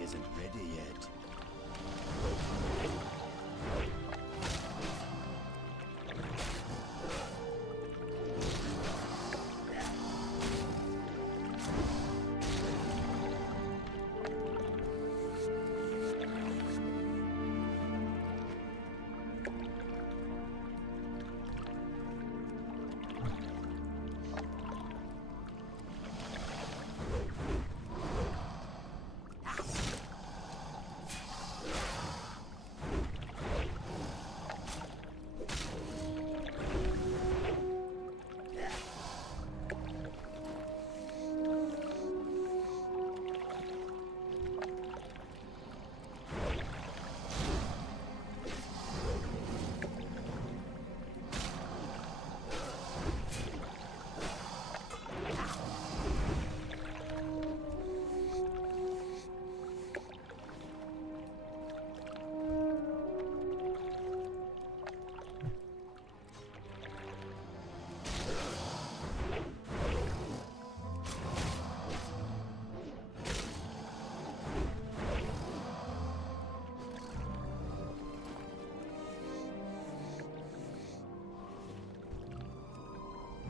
isn't ready yet.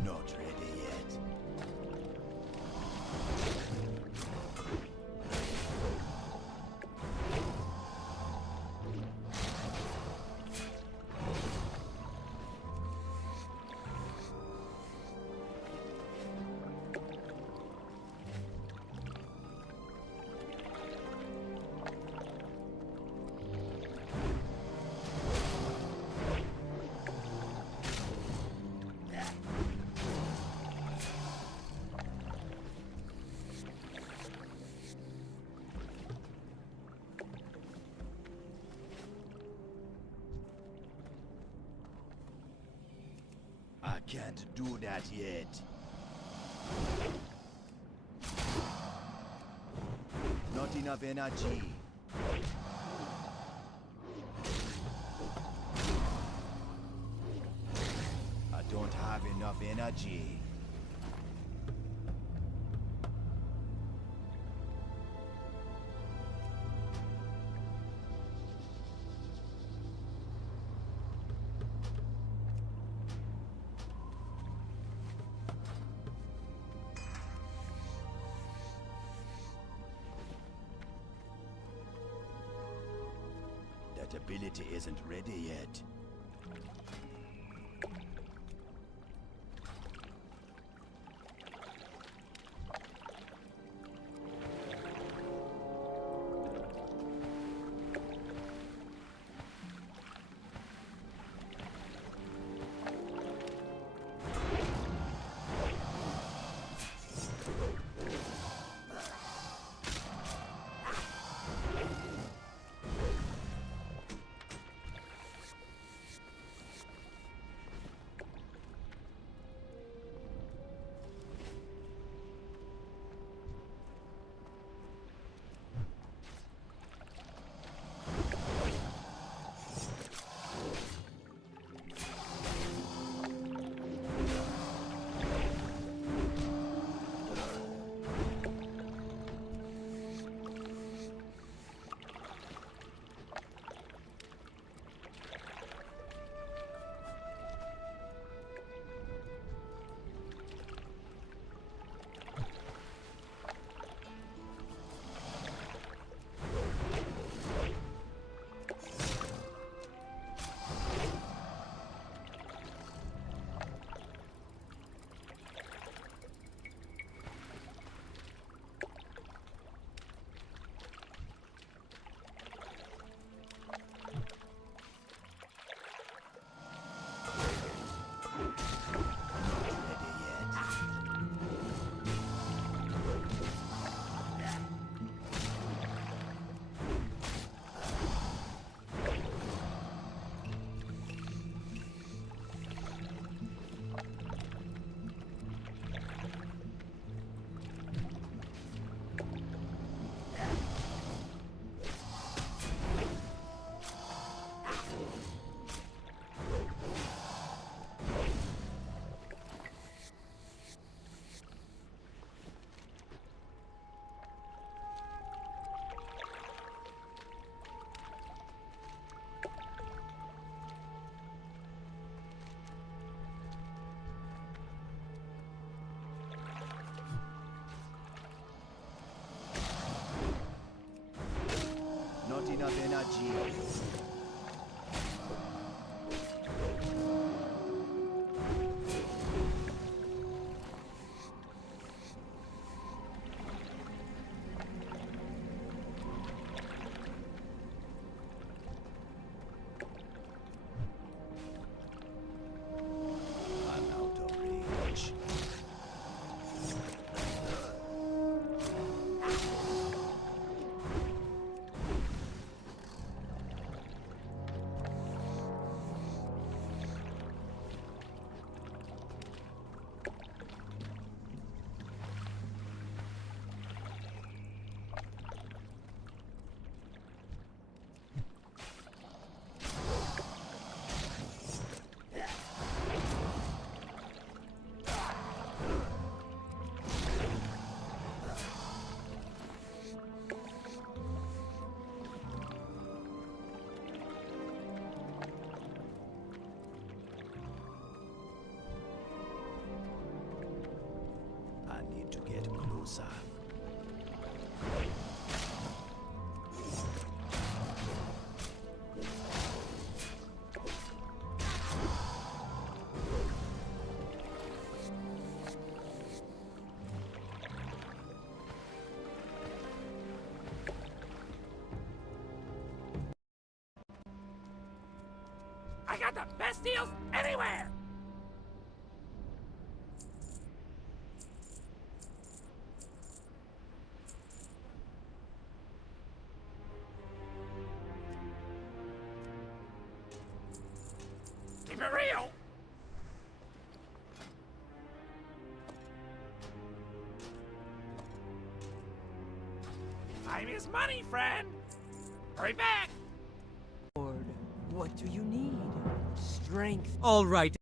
Not ready yet. I can't do that yet. Not enough energy. I don't have enough energy. That ability isn't ready yet. enough energy. I'm out of range. I need to get closer. I got the best deals anywhere! Keep it real! Time is money, friend! Hurry back! Lord, what do you need? Strength. All right,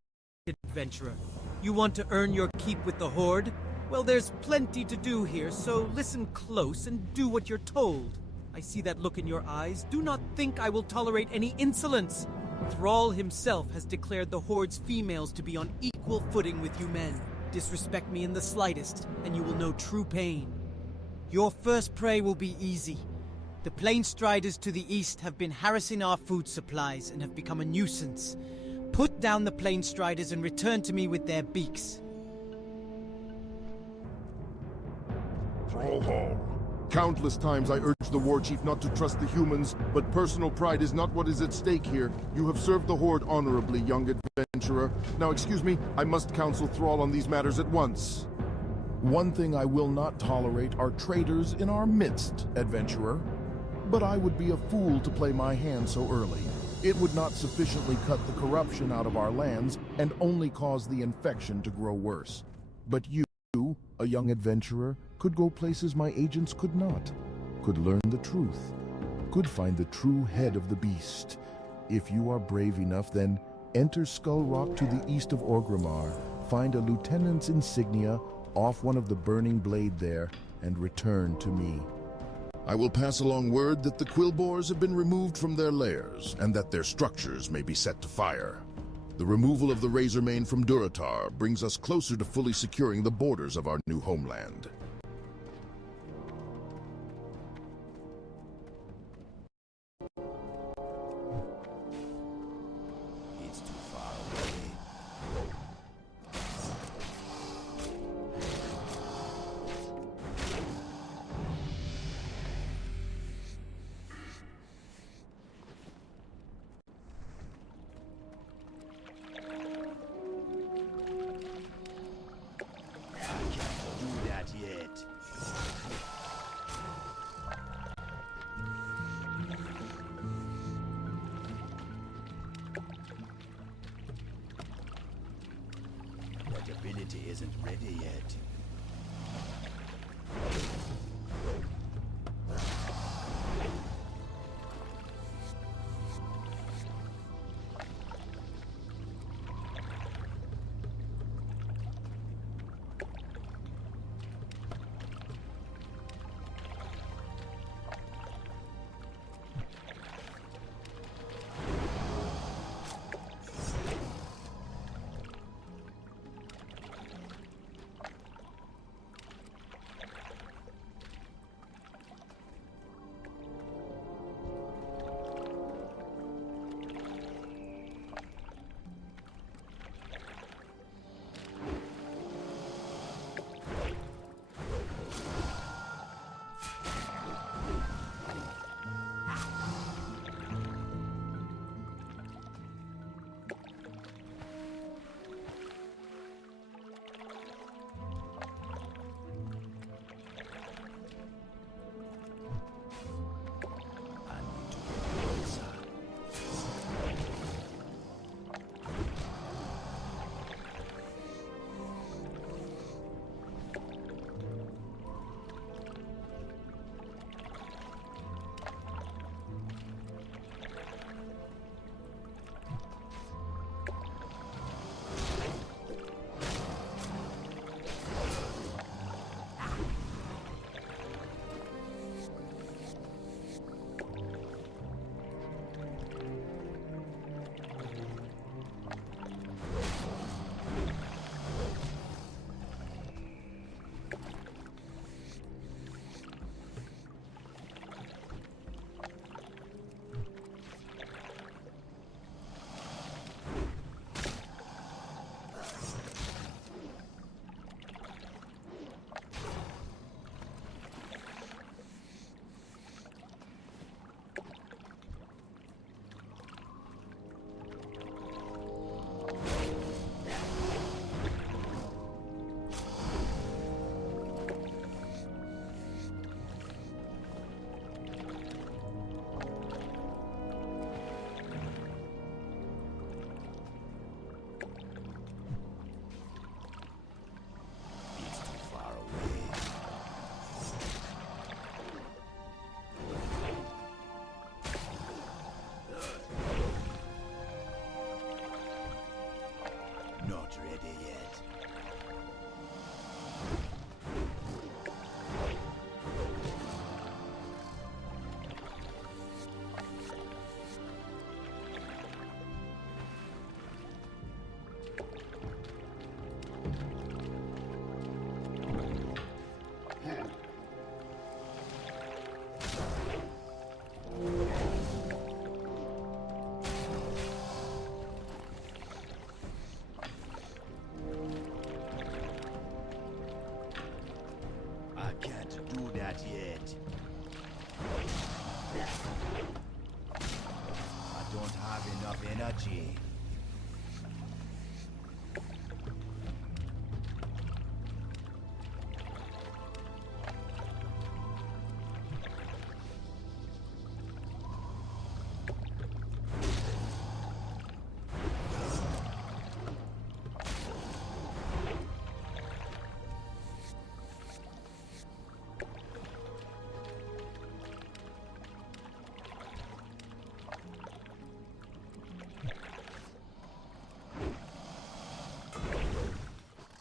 adventurer. You want to earn your keep with the Horde? Well, there's plenty to do here, so listen close and do what you're told. I see that look in your eyes. Do not think I will tolerate any insolence. Thrall himself has declared the Horde's females to be on equal footing with you men. Disrespect me in the slightest, and you will know true pain. Your first prey will be easy. The Plain Striders to the east have been harassing our food supplies and have become a nuisance. Put down the Plain Striders and return to me with their beaks. Thrall Hall. Countless times I urged the war chief not to trust the humans, but personal pride is not what is at stake here. You have served the Horde honorably, young adventurer. Now excuse me, I must counsel Thrall on these matters at once. One thing I will not tolerate are traitors in our midst, adventurer. But I would be a fool to play my hand so early. It would not sufficiently cut the corruption out of our lands and only cause the infection to grow worse. But you, a young adventurer, could go places my agents could not, could learn the truth, could find the true head of the beast. If you are brave enough, then enter Skull Rock to the east of Orgrimmar, find a lieutenant's insignia off one of the burning blade there, and return to me. I will pass along word that the Quillboars have been removed from their lairs, and that their structures may be set to fire. The removal of the Razormane from Durotar brings us closer to fully securing the borders of our new homeland. It's too far away. Do that yet. That ability isn't ready yet. enough energy.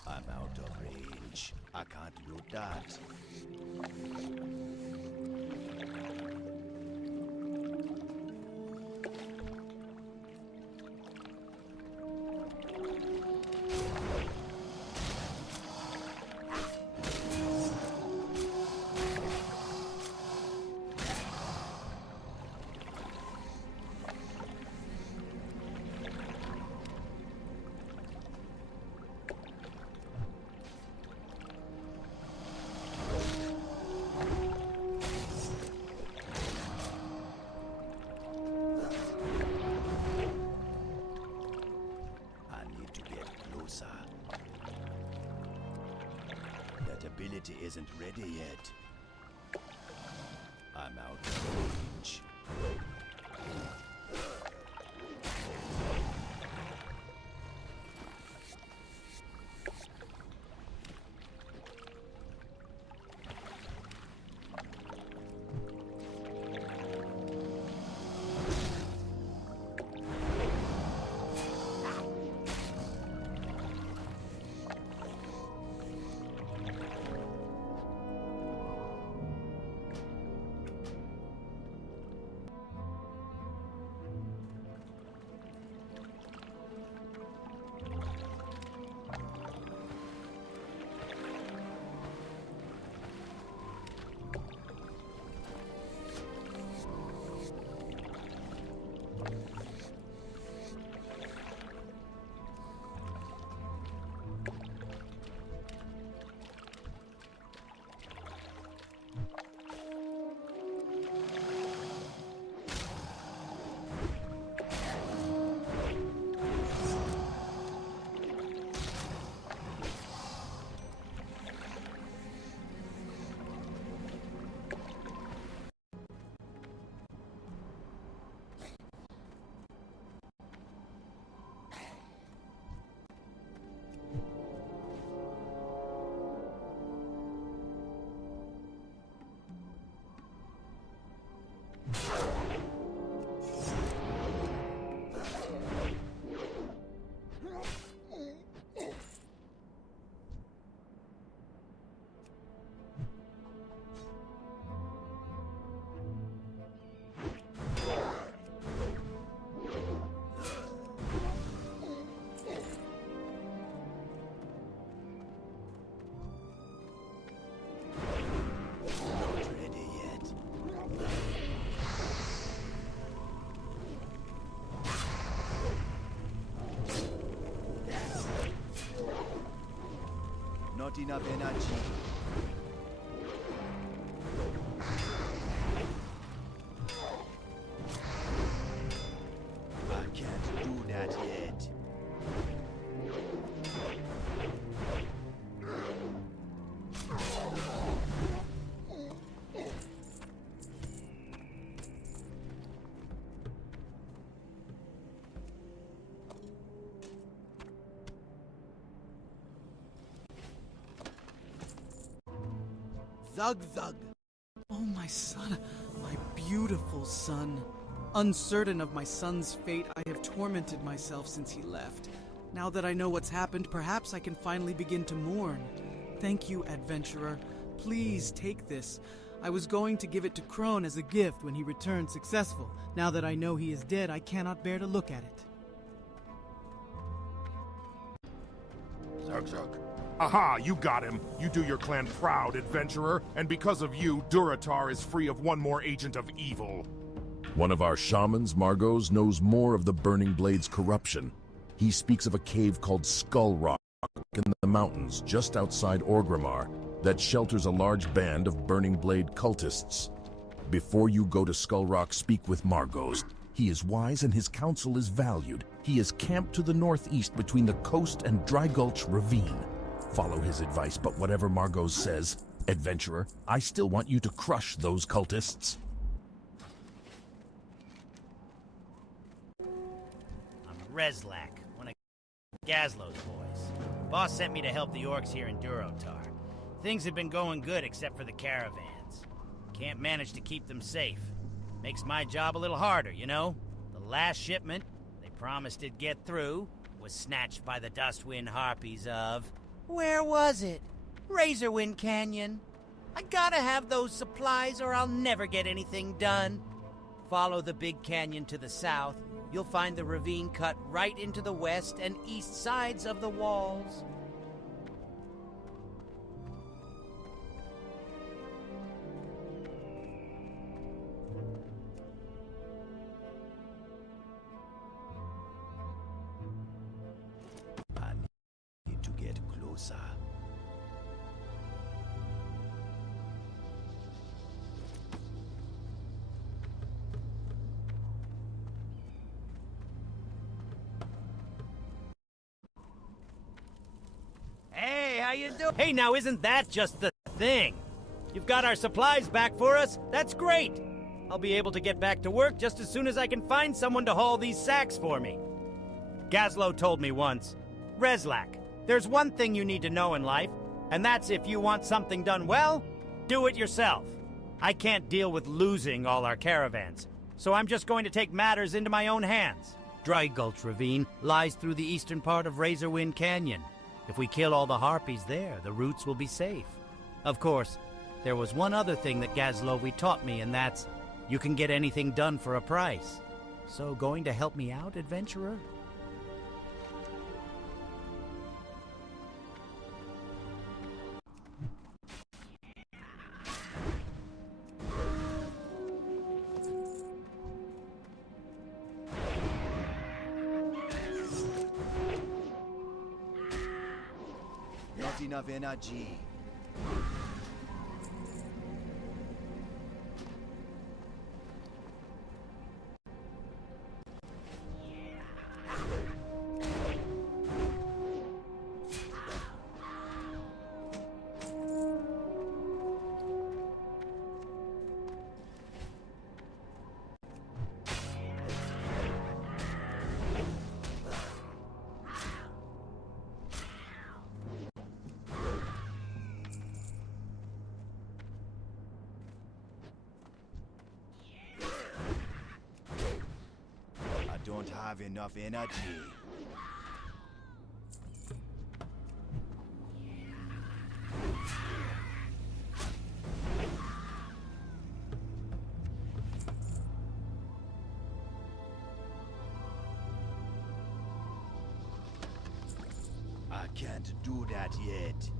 I'm out of range. I can't do that. That ability isn't ready yet. I'm out of range. Not enough energy. I can't do that yet. Zug Zug! Oh, my son, my beautiful son. Uncertain of my son's fate, I have tormented myself since he left. Now that I know what's happened, perhaps I can finally begin to mourn. Thank you, adventurer. Please take this. I was going to give it to Crone as a gift when he returned successful. Now that I know he is dead, I cannot bear to look at it. Zug Zug. Aha, you got him. You do your clan proud, adventurer, and because of you, Durotar is free of one more agent of evil. One of our shamans, Margos, knows more of the Burning Blade's corruption. He speaks of a cave called Skull Rock in the mountains just outside Orgrimmar that shelters a large band of Burning Blade cultists. Before you go to Skull Rock, speak with Margos. He is wise and his counsel is valued. He is camped to the northeast between the coast and Dry Gulch Ravine. Follow his advice, but whatever Margot says, adventurer, I still want you to crush those cultists. I'm Reslak, one of Gazlo's boys. Boss sent me to help the orcs here in Durotar. Things have been going good except for the caravans. Can't manage to keep them safe. Makes my job a little harder, you know? The last shipment, they promised it'd get through, was snatched by the Dustwind Harpies of... Where was it? Razorwind Canyon. I gotta have those supplies or I'll never get anything done. Follow the big canyon to the south. You'll find the ravine cut right into the west and east sides of the walls. I need to get closer. Hey, how you doing? Hey, now isn't that just the thing? You've got our supplies back for us? That's great! I'll be able to get back to work just as soon as I can find someone to haul these sacks for me. Gazlo told me once, Reslak, there's one thing you need to know in life, and that's if you want something done well, do it yourself. I can't deal with losing all our caravans, so I'm just going to take matters into my own hands. Dry Gulch Ravine lies through the eastern part of Razorwind Canyon. If we kill all the harpies there, the routes will be safe. Of course, there was one other thing that Gazlovi taught me, and that's, you can get anything done for a price. So going to help me out, adventurer? Not enough energy. I don't have enough energy. I can't do that yet.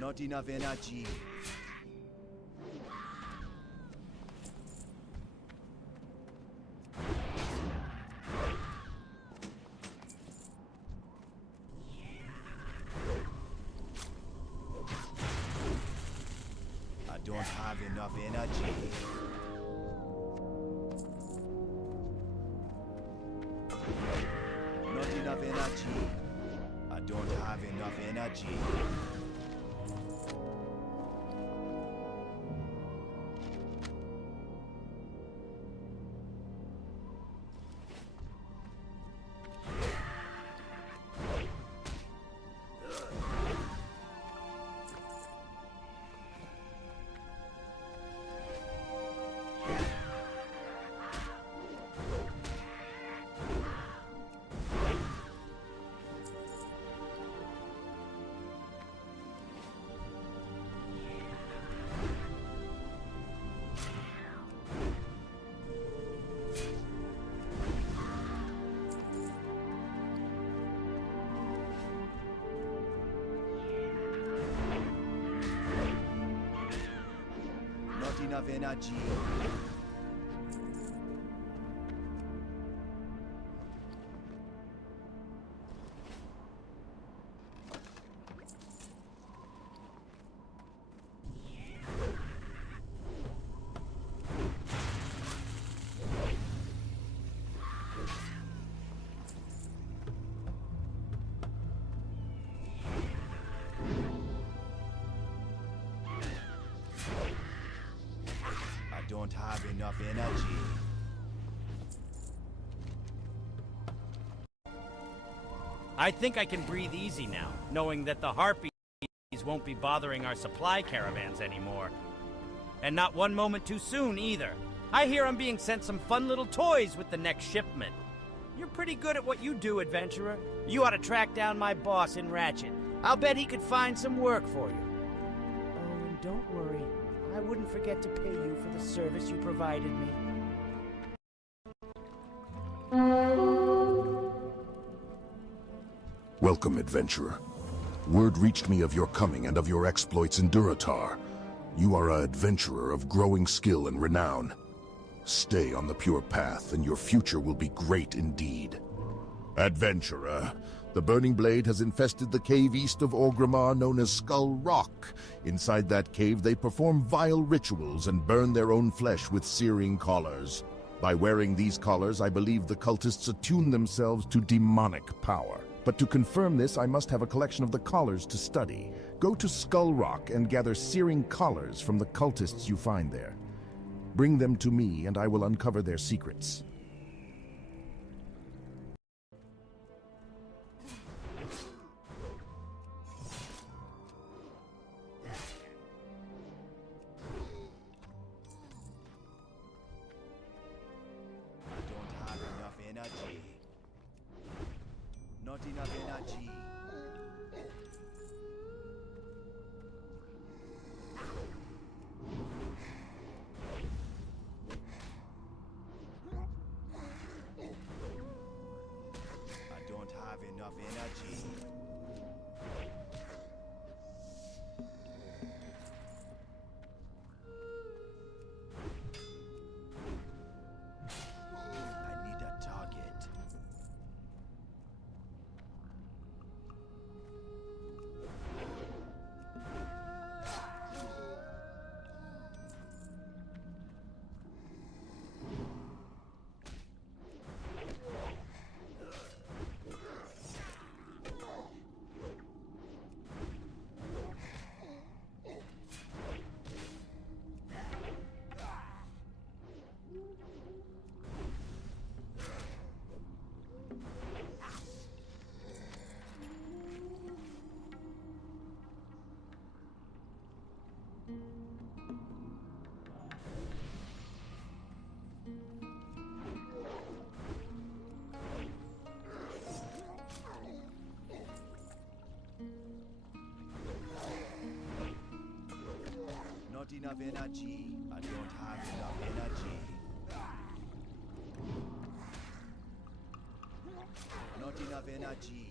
Not enough energy. don't have enough energy. Not enough energy. I don't have enough energy. Not enough energy. I don't have enough energy. I think I can breathe easy now, knowing that the Harpies won't be bothering our supply caravans anymore. And not one moment too soon, either. I hear I'm being sent some fun little toys with the next shipment. You're pretty good at what you do, adventurer. You ought to track down my boss in Ratchet. I'll bet he could find some work for you. Oh, and don't worry. I wouldn't forget to pay you for the service you provided me. Welcome, adventurer. Word reached me of your coming and of your exploits in Durotar. You are an adventurer of growing skill and renown. Stay on the pure path, and your future will be great indeed. Adventurer, the Burning Blade has infested the cave east of Orgrimmar known as Skull Rock. Inside that cave, they perform vile rituals and burn their own flesh with searing collars. By wearing these collars, I believe the cultists attune themselves to demonic power. But to confirm this, I must have a collection of the collars to study. Go to Skull Rock and gather searing collars from the cultists you find there. Bring them to me, and I will uncover their secrets. Not enough energy. I don't have enough energy. I need a target. Not enough energy. I don't have enough energy. Not enough energy.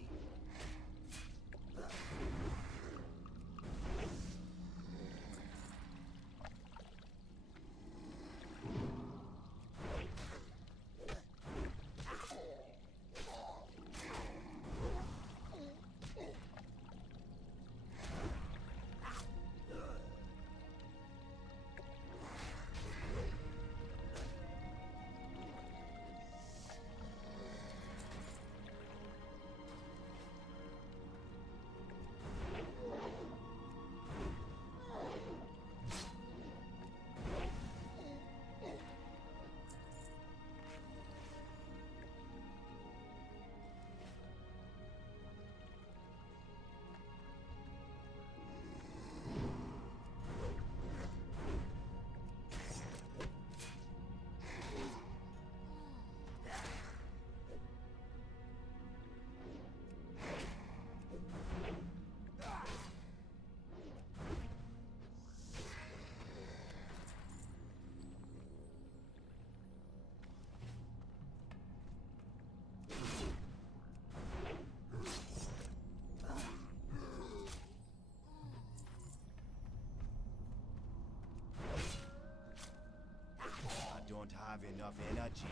have enough energy.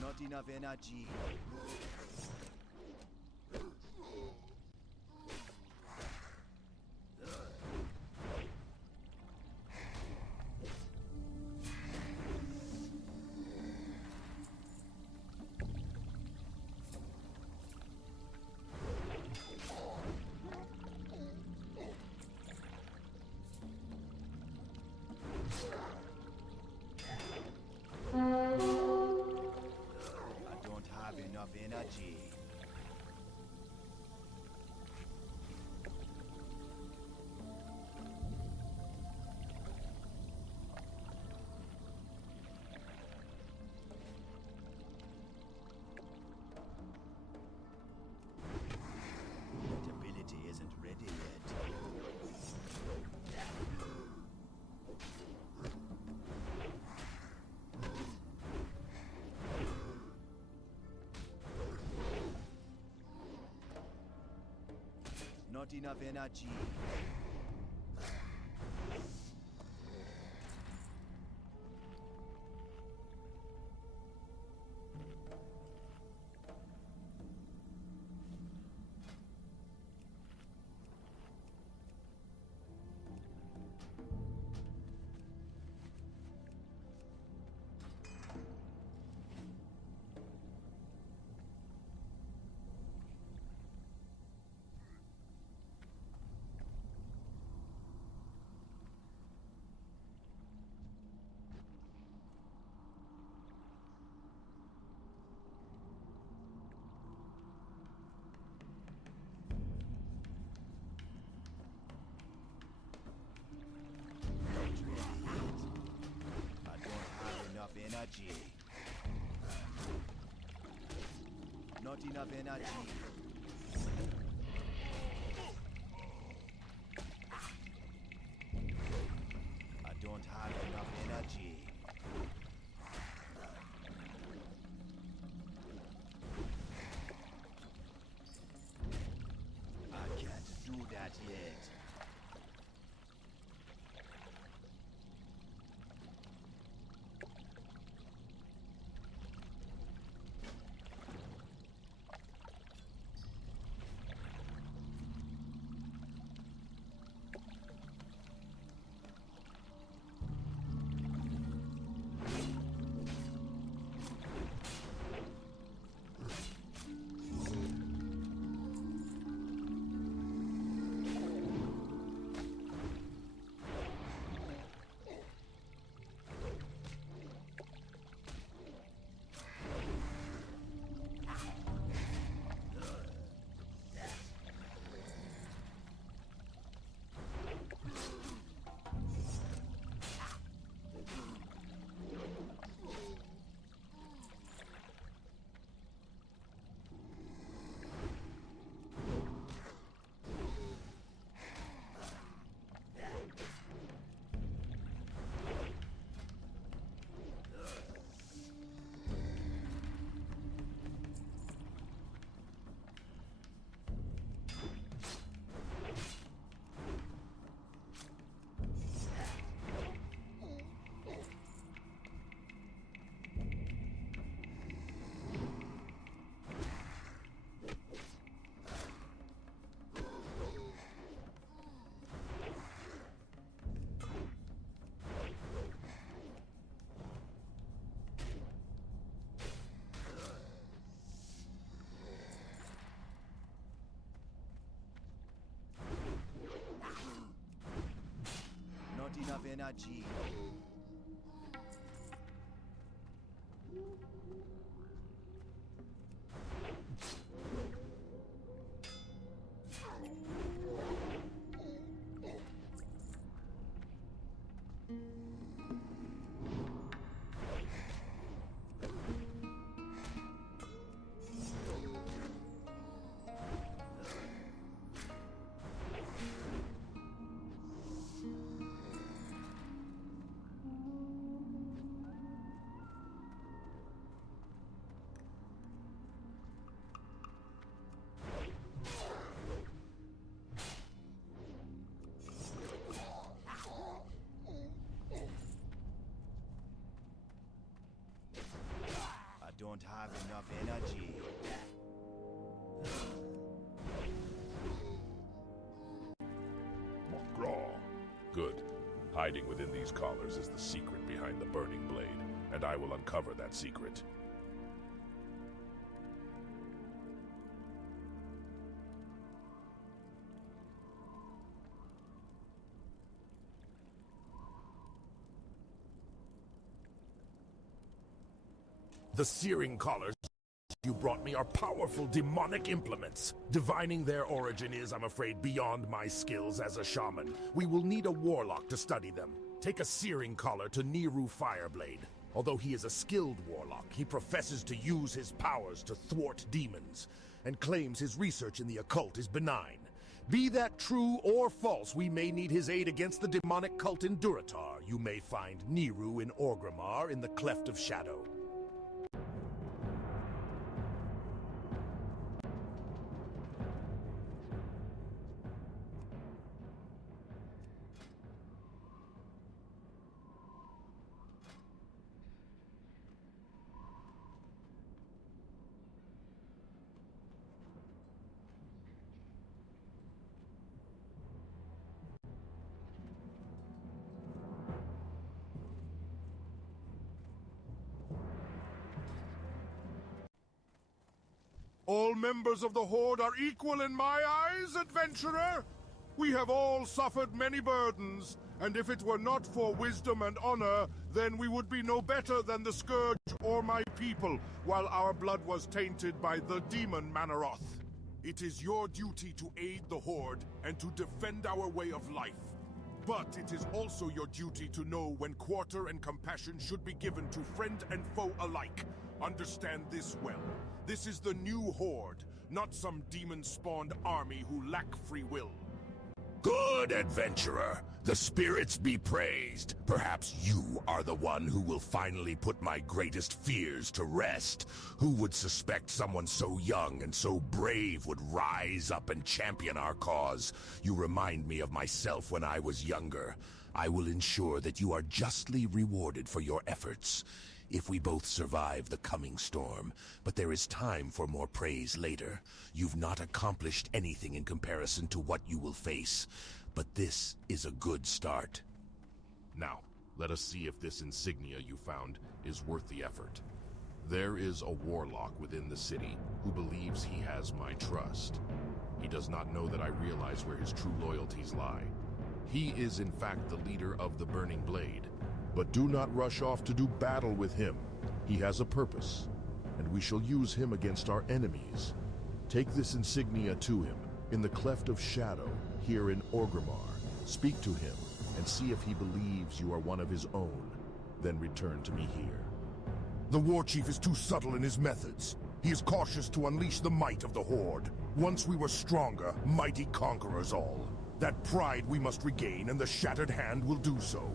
Not enough energy. Enough energy. That ability isn't ready yet. Not enough energy. Energy. Not enough energy. I don't have enough energy. I can't do that yet. Not enough energy. don't have enough energy. Good. Hiding within these collars is the secret behind the burning blade, and I will uncover that secret. The searing collars you brought me are powerful demonic implements. Divining their origin is, I'm afraid, beyond my skills as a shaman. We will need a warlock to study them. Take a searing collar to Niru Fireblade. Although he is a skilled warlock, he professes to use his powers to thwart demons, and claims his research in the occult is benign. Be that true or false, we may need his aid against the demonic cult in Durotar. You may find Niru in Orgrimmar in the Cleft of Shadow. All members of the Horde are equal in my eyes, adventurer. We have all suffered many burdens, and if it were not for wisdom and honor, then we would be no better than the Scourge or my people, while our blood was tainted by the demon Manaroth. It is your duty to aid the Horde and to defend our way of life. But it is also your duty to know when quarter and compassion should be given to friend and foe alike. Understand this well. This is the new Horde, not some demon-spawned army who lack free will. Good, adventurer. The spirits be praised. Perhaps you are the one who will finally put my greatest fears to rest. Who would suspect someone so young and so brave would rise up and champion our cause? You remind me of myself when I was younger. I will ensure that you are justly rewarded for your efforts, if we both survive the coming storm. But there is time for more praise later. You've not accomplished anything in comparison to what you will face, but this is a good start. Now, let us see if this insignia you found is worth the effort. There is a warlock within the city who believes he has my trust. He does not know that I realize where his true loyalties lie. He is in fact the leader of the Burning Blade. But do not rush off to do battle with him. He has a purpose, and we shall use him against our enemies. Take this insignia to him, in the Cleft of Shadow, here in Orgrimmar. Speak to him, and see if he believes you are one of his own. Then return to me here. The Warchief is too subtle in his methods. He is cautious to unleash the might of the Horde. Once we were stronger, mighty conquerors all. That pride we must regain, and the Shattered Hand will do so.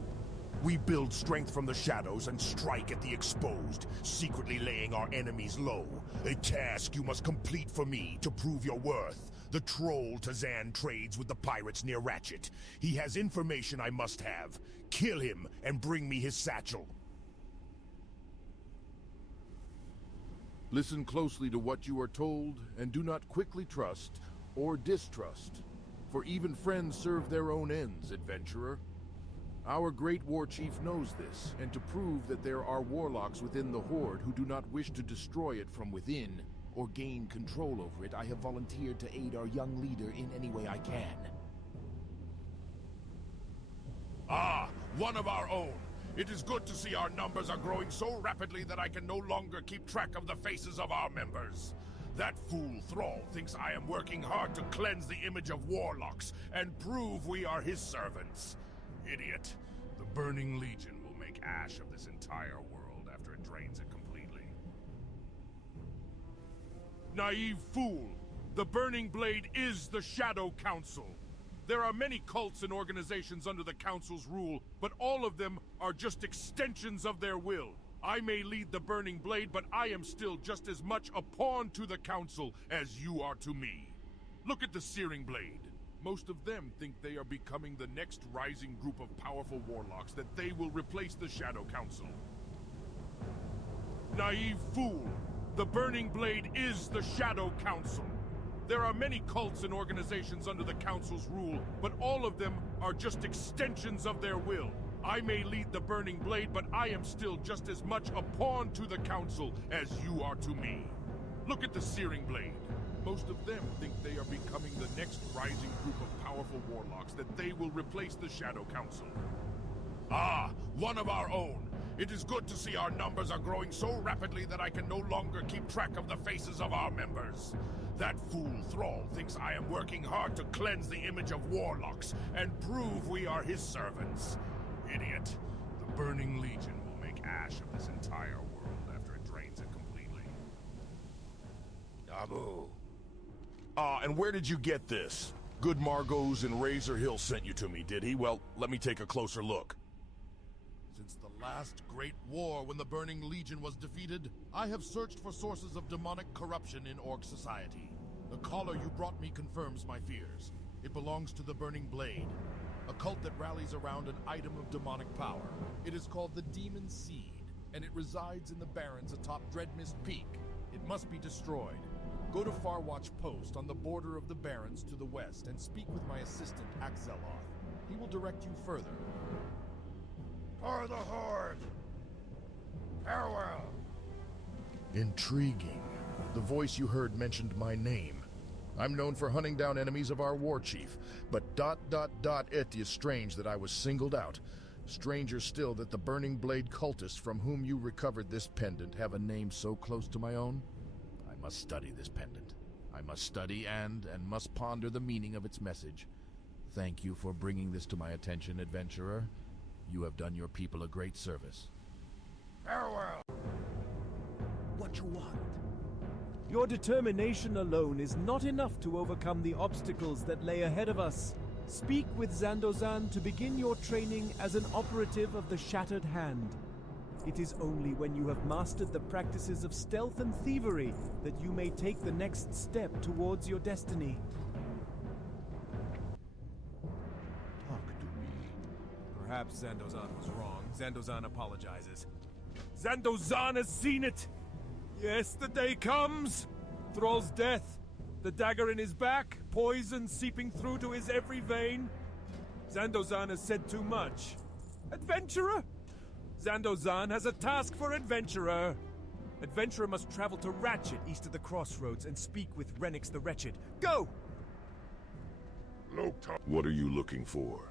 We build strength from the shadows and strike at the exposed, secretly laying our enemies low. A task you must complete for me to prove your worth. The troll Tazan trades with the pirates near Ratchet. He has information I must have. Kill him and bring me his satchel. Listen closely to what you are told, and do not quickly trust or distrust. For even friends serve their own ends, adventurer. Our great Warchief knows this, and to prove that there are warlocks within the Horde who do not wish to destroy it from within, or gain control over it, I have volunteered to aid our young leader in any way I can. Ah, one of our own! It is good to see our numbers are growing so rapidly that I can no longer keep track of the faces of our members. That fool Thrall thinks I am working hard to cleanse the image of warlocks and prove we are his servants. Idiot. The Burning Legion will make ash of this entire world after it drains it completely. Naive fool! The Burning Blade is the Shadow Council. There are many cults and organizations under the Council's rule, but all of them are just extensions of their will. I may lead the Burning Blade, but I am still just as much a pawn to the Council as you are to me. Look at the Searing Blade. Most of them think they are becoming the next rising group of powerful warlocks, that they will replace the Shadow Council. Naive fool! The Burning Blade is the Shadow Council. There are many cults and organizations under the Council's rule, but all of them are just extensions of their will. I may lead the Burning Blade, but I am still just as much a pawn to the Council as you are to me. Look at the Searing Blade. Most of them think they are becoming the next rising group of powerful warlocks, that they will replace the Shadow Council. Ah, one of our own. It is good to see our numbers are growing so rapidly that I can no longer keep track of the faces of our members. That fool Thrall thinks I am working hard to cleanse the image of warlocks and prove we are his servants. Idiot. The Burning Legion will make ash of this entire world after it drains it completely. Abu. And where did you get this? Good Margot's in Razor Hill sent you to me, did he? Well, let me take a closer look. Since the last great war when the Burning Legion was defeated, I have searched for sources of demonic corruption in Orc society. The collar you brought me confirms my fears. It belongs to the Burning Blade, a cult that rallies around an item of demonic power. It is called the Demon Seed, and it resides in the Barrens atop Dreadmist Peak. It must be destroyed. Go to Farwatch Post on the border of the Barrens to the west and speak with my assistant, Axeloth. He will direct you further. For the Horde! Farewell! Intriguing. The voice you heard mentioned my name. I'm known for hunting down enemies of our war chief, but ... it is strange that I was singled out. Stranger still that the Burning Blade cultists from whom you recovered this pendant have a name so close to my own. I must study this pendant. I must study and must ponder the meaning of its message. Thank you for bringing this to my attention, adventurer. You have done your people a great service. Farewell! What you want? Your determination alone is not enough to overcome the obstacles that lay ahead of us. Speak with Zandozan to begin your training as an operative of the Shattered Hand. It is only when you have mastered the practices of stealth and thievery that you may take the next step towards your destiny. Talk to me. Perhaps Zandozan was wrong. Zandozan apologizes. Zandozan has seen it! Yes, the day comes! Thrall's death, the dagger in his back, poison seeping through to his every vein. Zandozan has said too much. Adventurer? Zandozan has a task for Adventurer. Adventurer must travel to Ratchet, east of the crossroads, and speak with Renix the Wretched. Go! What are you looking for?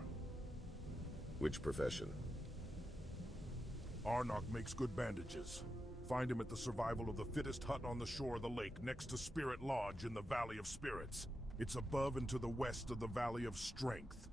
Which profession? Arnok makes good bandages. Find him at the Survival of the Fittest hut on the shore of the lake next to Spirit Lodge in the Valley of Spirits. It's above and to the west of the Valley of Strength.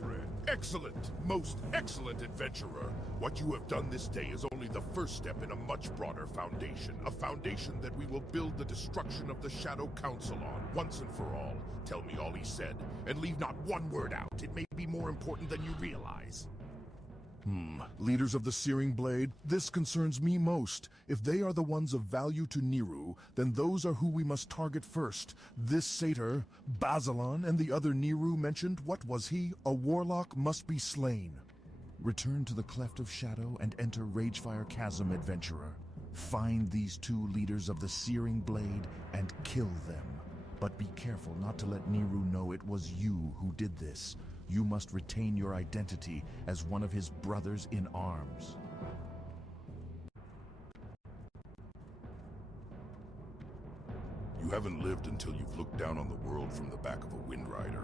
Friend. Excellent, most excellent adventurer. What you have done this day is only the first step in a much broader foundation. A foundation that we will build the destruction of the Shadow Council on, once and for all. Tell me all he said, and leave not one word out. It may be more important than you realize. Leaders of the Searing Blade, this concerns me most. If they are the ones of value to Niru, then those are who we must target first. This satyr, Bazalon, and the other Niru mentioned, what was he? A warlock must be slain. Return to the Cleft of Shadow and enter Ragefire Chasm, adventurer. Find these two leaders of the Searing Blade and kill them. But be careful not to let Niru know it was you who did this. You must retain your identity as one of his brothers in arms. You haven't lived until you've looked down on the world from the back of a Wind Rider.